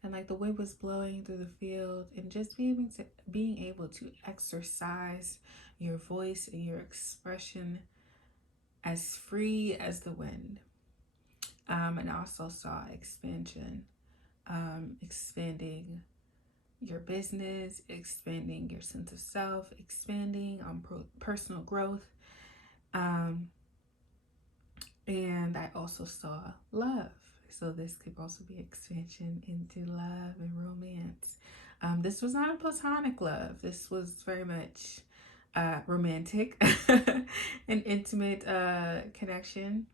And like the wind was blowing through the field and just being able to exercise your voice and your expression as free as the wind. And I also saw expansion, expanding your business, expanding your sense of self, expanding on personal growth. And I also saw love. So this could also be expansion into love and romance. This was not a platonic love. This was very much romantic and intimate connection.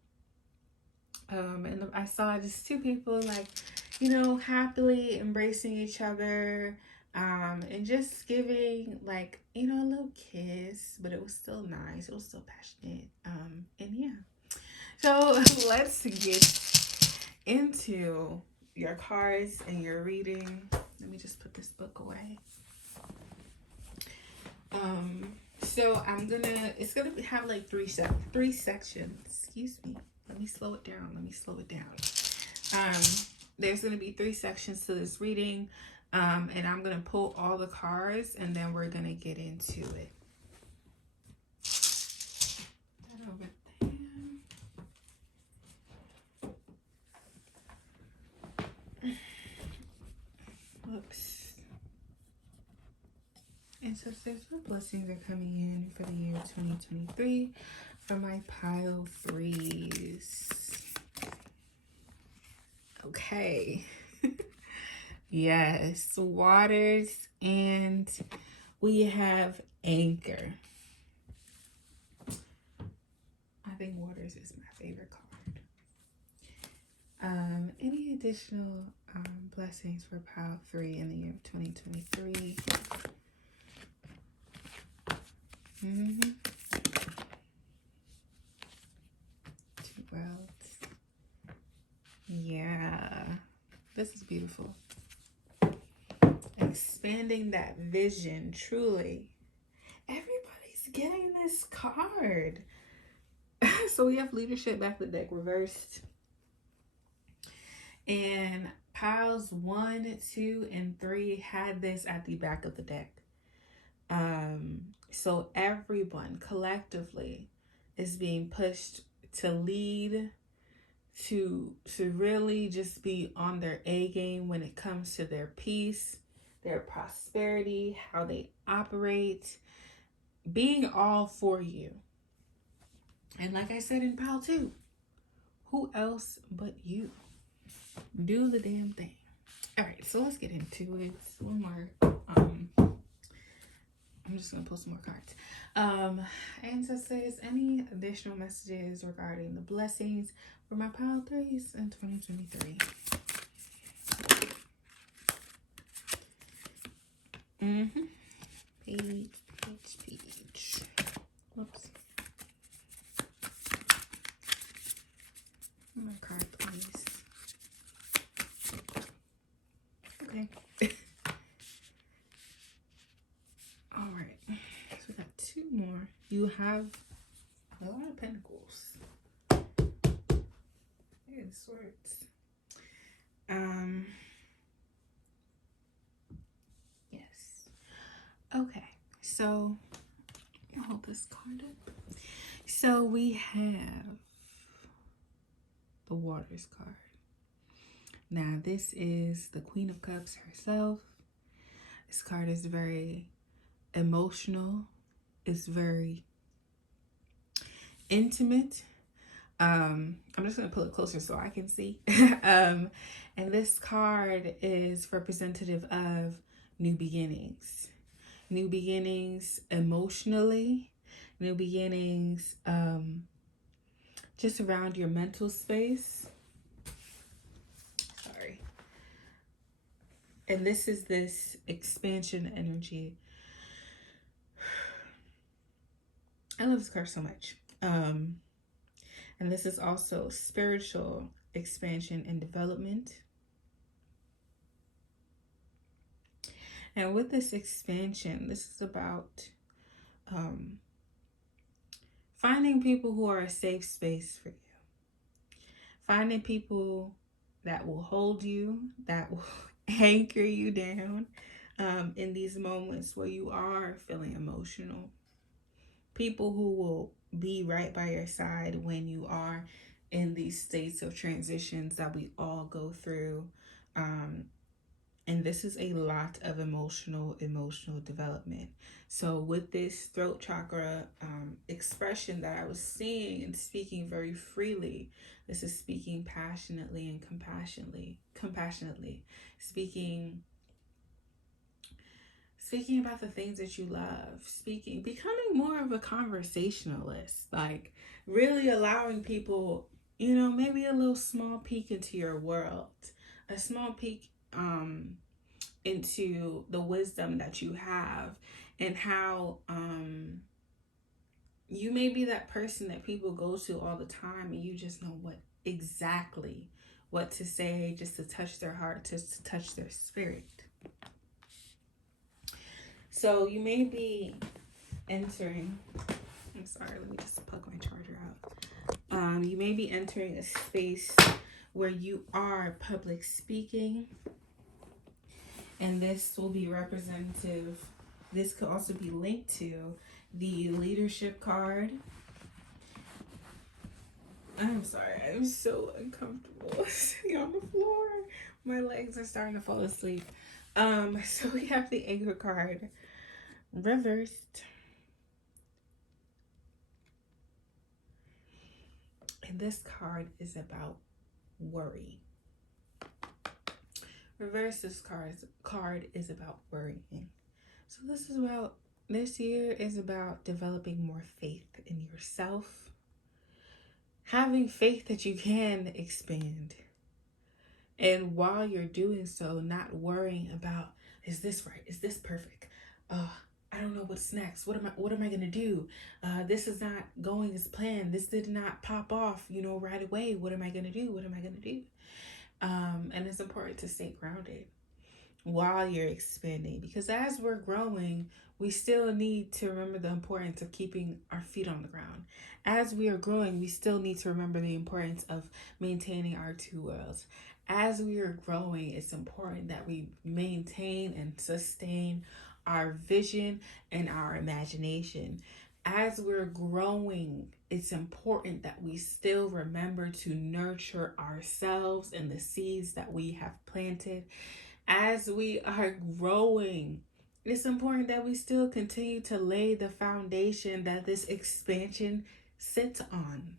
And I saw just two people like, you know, happily embracing each other, and just giving like, you know, a little kiss, but it was still nice. It was still passionate. And yeah. So let's get into your cards and your reading. Let me just put this book away. So it's gonna have like three sections. Excuse me. Let me slow it down. There's going to be 3 sections to this reading, and I'm going to pull all the cards, and then we're going to get into it. That over there. Whoops. And so what blessings are coming in for the year 2023 for my pile 3s. Okay. Yes, waters, and we have anchor. I think waters is my favorite card. Any additional blessings for pile 3 in the year of 2023? Two worlds. Yeah, this is beautiful. Expanding that vision, truly. Everybody's getting this card. So we have leadership back to the deck reversed. And piles 1, 2, and 3 had this at the back of the deck. So everyone collectively is being pushed to lead, to really just be on their A game when it comes to their peace, their prosperity, how they operate, being all for you. And like I said in pile 2, who else but you? Do the damn thing. All right, so let's get into it. One more. I'm just gonna pull some more cards. Ancestors, any additional messages regarding the blessings for my pile 3s in 2023? Page. Whoops. My card, please. Okay. All right. So we got 2 more. You have a lot of pentacles. And swords. Yes. Okay. So I'll hold this card up. So we have the waters card. Now, this is the Queen of Cups herself. This card is very emotional. It's very intimate. I'm just going to pull it closer so I can see. And this card is representative of new beginnings. New beginnings emotionally, new beginnings just around your mental space. Sorry. And this is this expansion energy. I love this card so much. And this is also spiritual expansion and development. And with this expansion, this is about finding people who are a safe space for you. Finding people that will hold you, that will anchor you down in these moments where you are feeling emotional. People who will be right by your side when you are in these states of transitions that we all go through. And this is a lot of emotional development. So with this throat chakra expression that I was seeing and speaking very freely, this is speaking passionately and compassionately, speaking about the things that you love, becoming more of a conversationalist, like really allowing people, maybe a little small peek into your world, a small peek into the wisdom that you have, and how you may be that person that people go to all the time and you just know exactly what to say, just to touch their heart, just to touch their spirit. So you may be entering, I'm sorry, let me just plug my charger out. You may be entering a space where you are public speaking, and this will be representative. This could also be linked to the leadership card. I'm sorry, I'm so uncomfortable sitting on the floor. My legs are starting to fall asleep. So we have the Anger card reversed. And this card is about worry. Reverse, this card is about worrying. So this year is about developing more faith in yourself. Having faith that you can expand. And while you're doing so, not worrying about, is this right? Is this perfect? I don't know what's next. What am I gonna do? This is not going as planned. This did not pop off, right away. What am I gonna do? And it's important to stay grounded while you're expanding, because as we're growing, we still need to remember the importance of keeping our feet on the ground. As we are growing, we still need to remember the importance of maintaining our two worlds. As we are growing, it's important that we maintain and sustain our vision and our imagination. As we're growing, it's important that we still remember to nurture ourselves and the seeds that we have planted. As we are growing, it's important that we still continue to lay the foundation that this expansion sits on.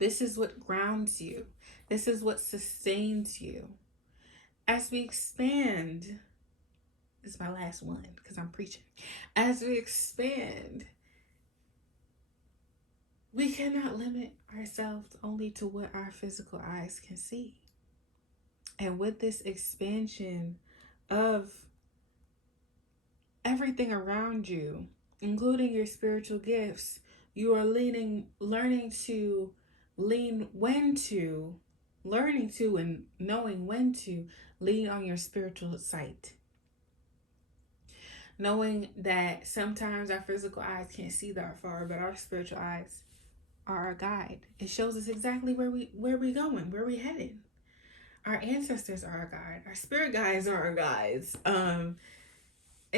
This is what grounds you. This is what sustains you. As we expand, this is my last one because I'm preaching. As we expand, we cannot limit ourselves only to what our physical eyes can see. And with this expansion of everything around you, including your spiritual gifts, you are learning to and knowing when to lean on your spiritual sight. Knowing that sometimes our physical eyes can't see that far, but our spiritual eyes are our guide. It shows us exactly where we're going, where we're headed. Our ancestors are our guide. Our spirit guides are our guides. And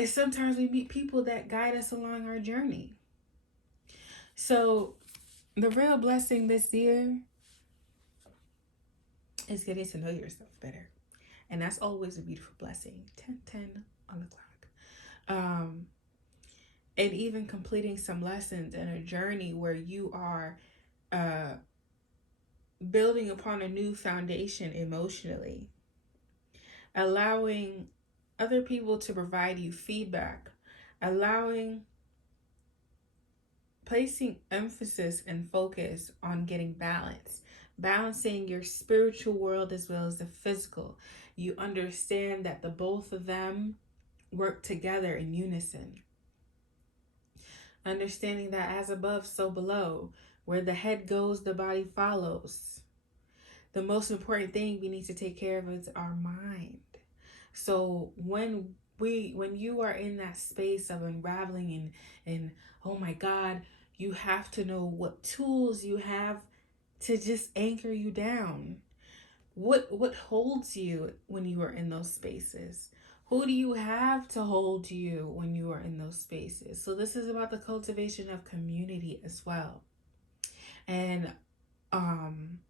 sometimes we meet people that guide us along our journey. So the real blessing this year is getting to know yourself better. And that's always a beautiful blessing. 10 on the clock. And even completing some lessons and a journey where you are uh, building upon a new foundation emotionally, allowing other people to provide you feedback, allowing placing emphasis and focus on getting balance, balancing your spiritual world as well as the physical. You understand that the both of them work together in unison. Understanding that as above, so below, where the head goes, the body follows. The most important thing we need to take care of is our mind. So when you are in that space of unraveling and oh my God, you have to know what tools you have to just anchor you down. What holds you when you are in those spaces? Who do you have to hold you when you are in those spaces? So this is about the cultivation of community as well. And um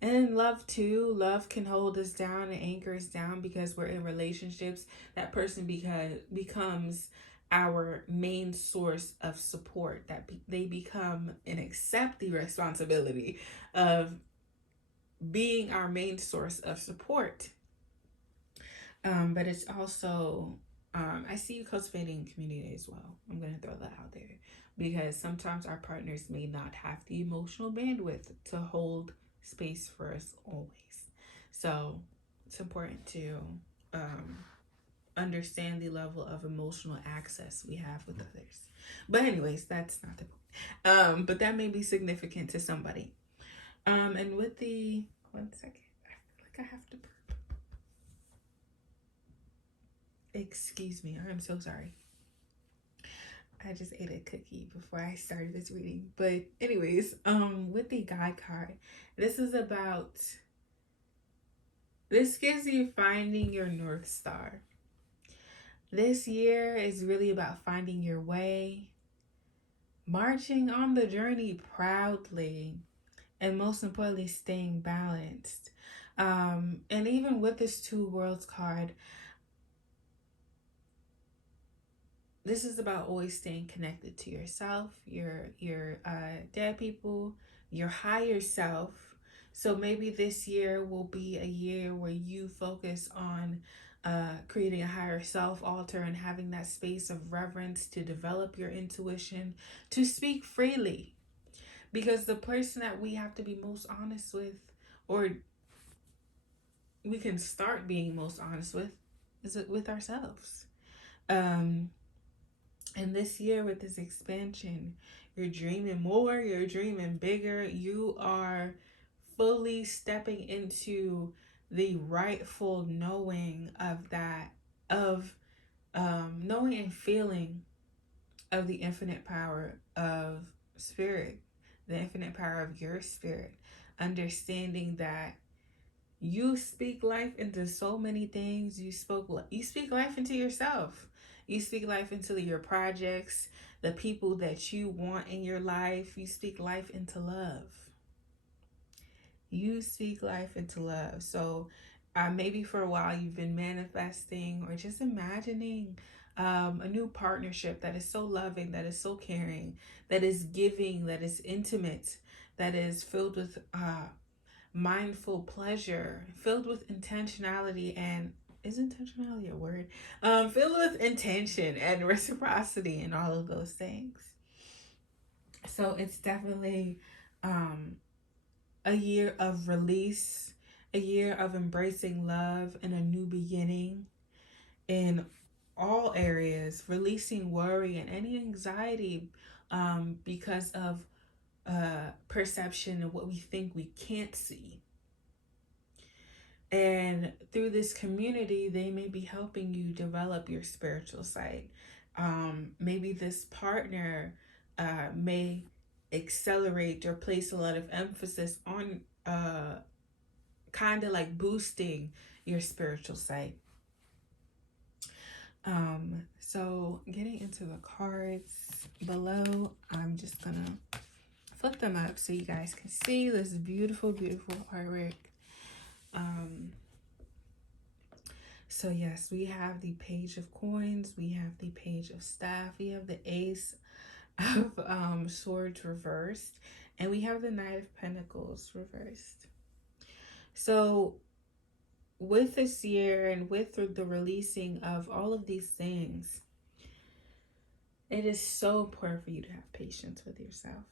and love too. Love can hold us down and anchor us down because we're in relationships. That person becomes our main source of support. They become and accept the responsibility of being our main source of support. But it's also, I see you cultivating community as well. I'm going to throw that out there because sometimes our partners may not have the emotional bandwidth to hold space for us always. So it's important to understand the level of emotional access we have with others. But anyways, that's not the point. But that may be significant to somebody. And with the 1 second, I feel like I have to. Excuse me, I'm so sorry. I just ate a cookie before I started this reading. But anyways, with the guide card, this gives you finding your North Star. This year is really about finding your way, marching on the journey proudly, and most importantly, staying balanced. And even with this Two Worlds card, this is about always staying connected to yourself, your dead people, your higher self. So maybe this year will be a year where you focus on creating a higher self altar and having that space of reverence to develop your intuition, to speak freely. Because the person that we have to be most honest with, or we can start being most honest with, is it with ourselves. And this year with this expansion, you're dreaming more, you're dreaming bigger, you are fully stepping into the rightful knowing of that, of knowing and feeling of the infinite power of spirit, the infinite power of your spirit, understanding that you speak life into so many things. You speak life into yourself. You speak life into your projects, the people that you want in your life. You speak life into love. You speak life into love. So maybe for a while you've been manifesting or just imagining a new partnership that is so loving, that is so caring, that is giving, that is intimate, that is filled with mindful pleasure, filled with intentionality, and is intentionality a word? Filled with intention and reciprocity and all of those things. So it's definitely a year of release, a year of embracing love and a new beginning in all areas, releasing worry and any anxiety because of perception and what we think we can't see. And through this community, they may be helping you develop your spiritual side. Maybe this partner may accelerate or place a lot of emphasis on kind of like boosting your spiritual side. So getting into the cards below, I'm just gonna flip them up so you guys can see this beautiful, beautiful artwork. Um, so yes, we have the Page of Coins, we have the Page of Staff, we have the Ace of Swords reversed, and we have the Knight of Pentacles reversed. So with this year and with the releasing of all of these things, it is so important for you to have patience with yourself,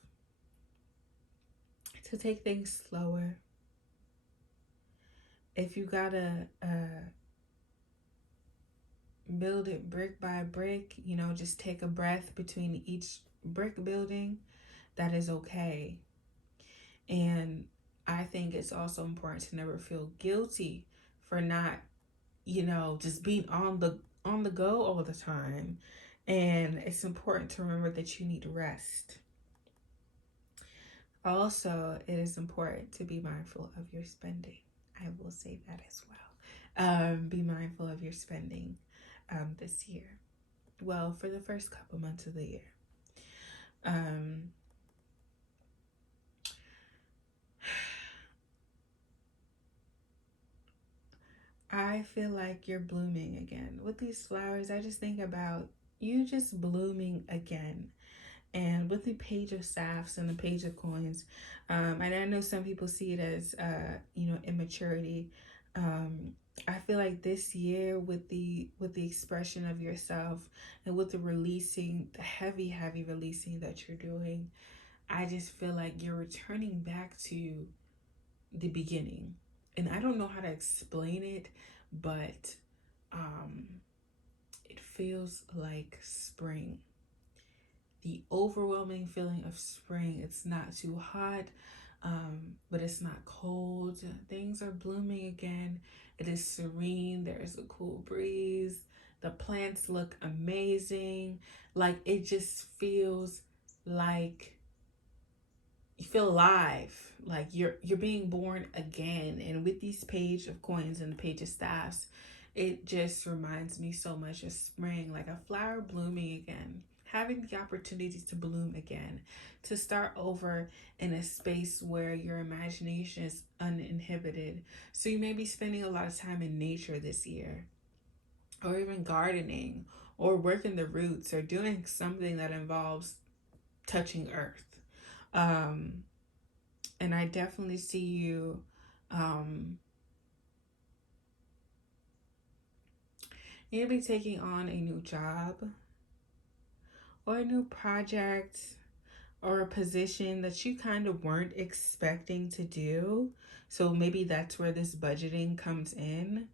to take things slower. If you gotta build it brick by brick, you know, just take a breath between each brick building, that is okay. And I think it's also important to never feel guilty for not, you know, just being on the go all the time. And it's important to remember that you need rest. Also, it is important to be mindful of your spending. I will say that as well. Be mindful of your spending this year. Well, for the first couple months of the year. I feel like you're blooming again. With these flowers, I just think about you just blooming again. And with the Page of Staffs and the Page of Coins, and I know some people see it as, you know, immaturity. I feel like this year with the expression of yourself and with the releasing, the heavy releasing that you're doing, I just feel like you're returning back to the beginning. And I don't know how to explain it, but um, it feels like spring. The overwhelming feeling of spring. It's not too hot, but it's not cold. Things are blooming again. It is serene. There's a cool breeze. The plants look amazing. Like it just feels like you feel alive, like you're being born again. And with these Page of Coins and the Page of Staffs, it just reminds me so much of spring, like a flower blooming again, having the opportunity to bloom again, to start over in a space where your imagination is uninhibited. So you may be spending a lot of time in nature this year, or even gardening, or working the roots, or doing something that involves touching earth. um and I definitely see you um you'll be taking on a new job or a new project or a position that you kind of weren't expecting to do. So maybe that's where this budgeting comes in.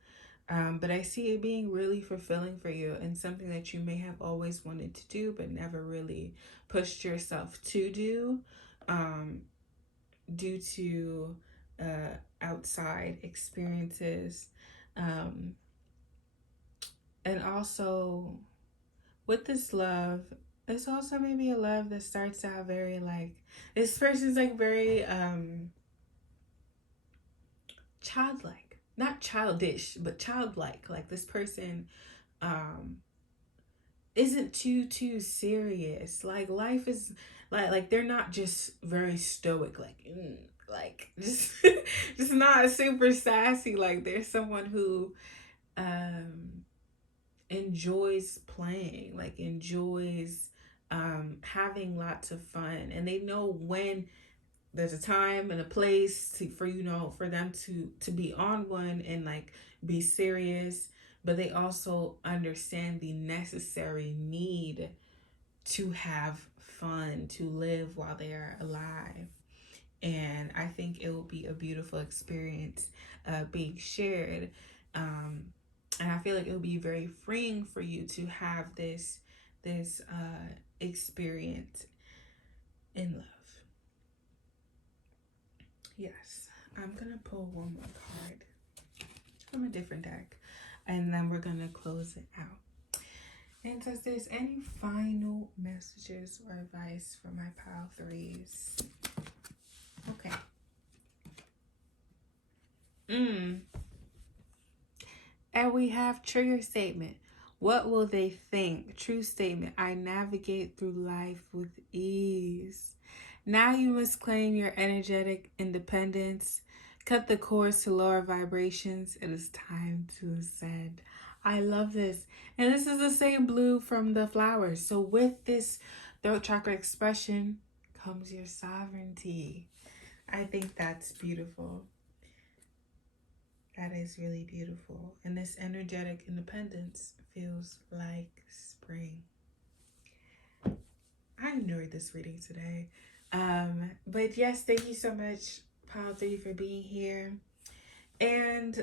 But I see it being really fulfilling for you and something that you may have always wanted to do but never really pushed yourself to do, um, due to outside experiences. Um, and also, with this love, it's also maybe a love that starts out very like, this person's like very childlike. Not childish, but childlike. Like this person um isn't too serious. Like life is like they're not just very stoic, like like just just not super sassy. Like there's someone who um enjoys playing, like enjoys having lots of fun, and they know when there's a time and a place for, you know, for them to be on one and like be serious, but they also understand the necessary need to have fun, to live while they are alive. And I think it will be a beautiful experience being shared. And I feel like it'll be very freeing for you to have this experience in love. Yes, I'm gonna pull one more card from a different deck, and then we're gonna close it out. And does there's any final messages or advice for my pile threes? Okay. And we have trigger statement. What will they think? True statement. I navigate through life with ease. Now you must claim your energetic independence. Cut the cords to lower vibrations. It is time to ascend. I love this. And this is the same blue from the flowers. So with this throat chakra expression comes your sovereignty. I think that's beautiful. That is really beautiful. And this energetic independence feels like spring. I enjoyed this reading today. But yes, thank you so much, Paul 3, for being here. And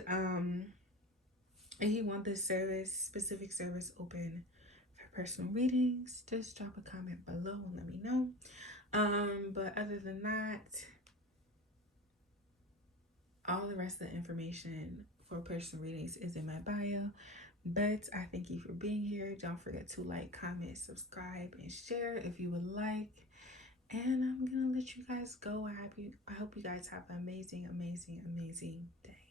if you want this specific service open for personal readings, just drop a comment below and let me know. But other than that, all the rest of the information for personal readings is in my bio. But I thank you for being here. Don't forget to like, comment, subscribe, and share if you would like. And I'm gonna let you guys go. I hope you guys have an amazing, amazing, amazing day.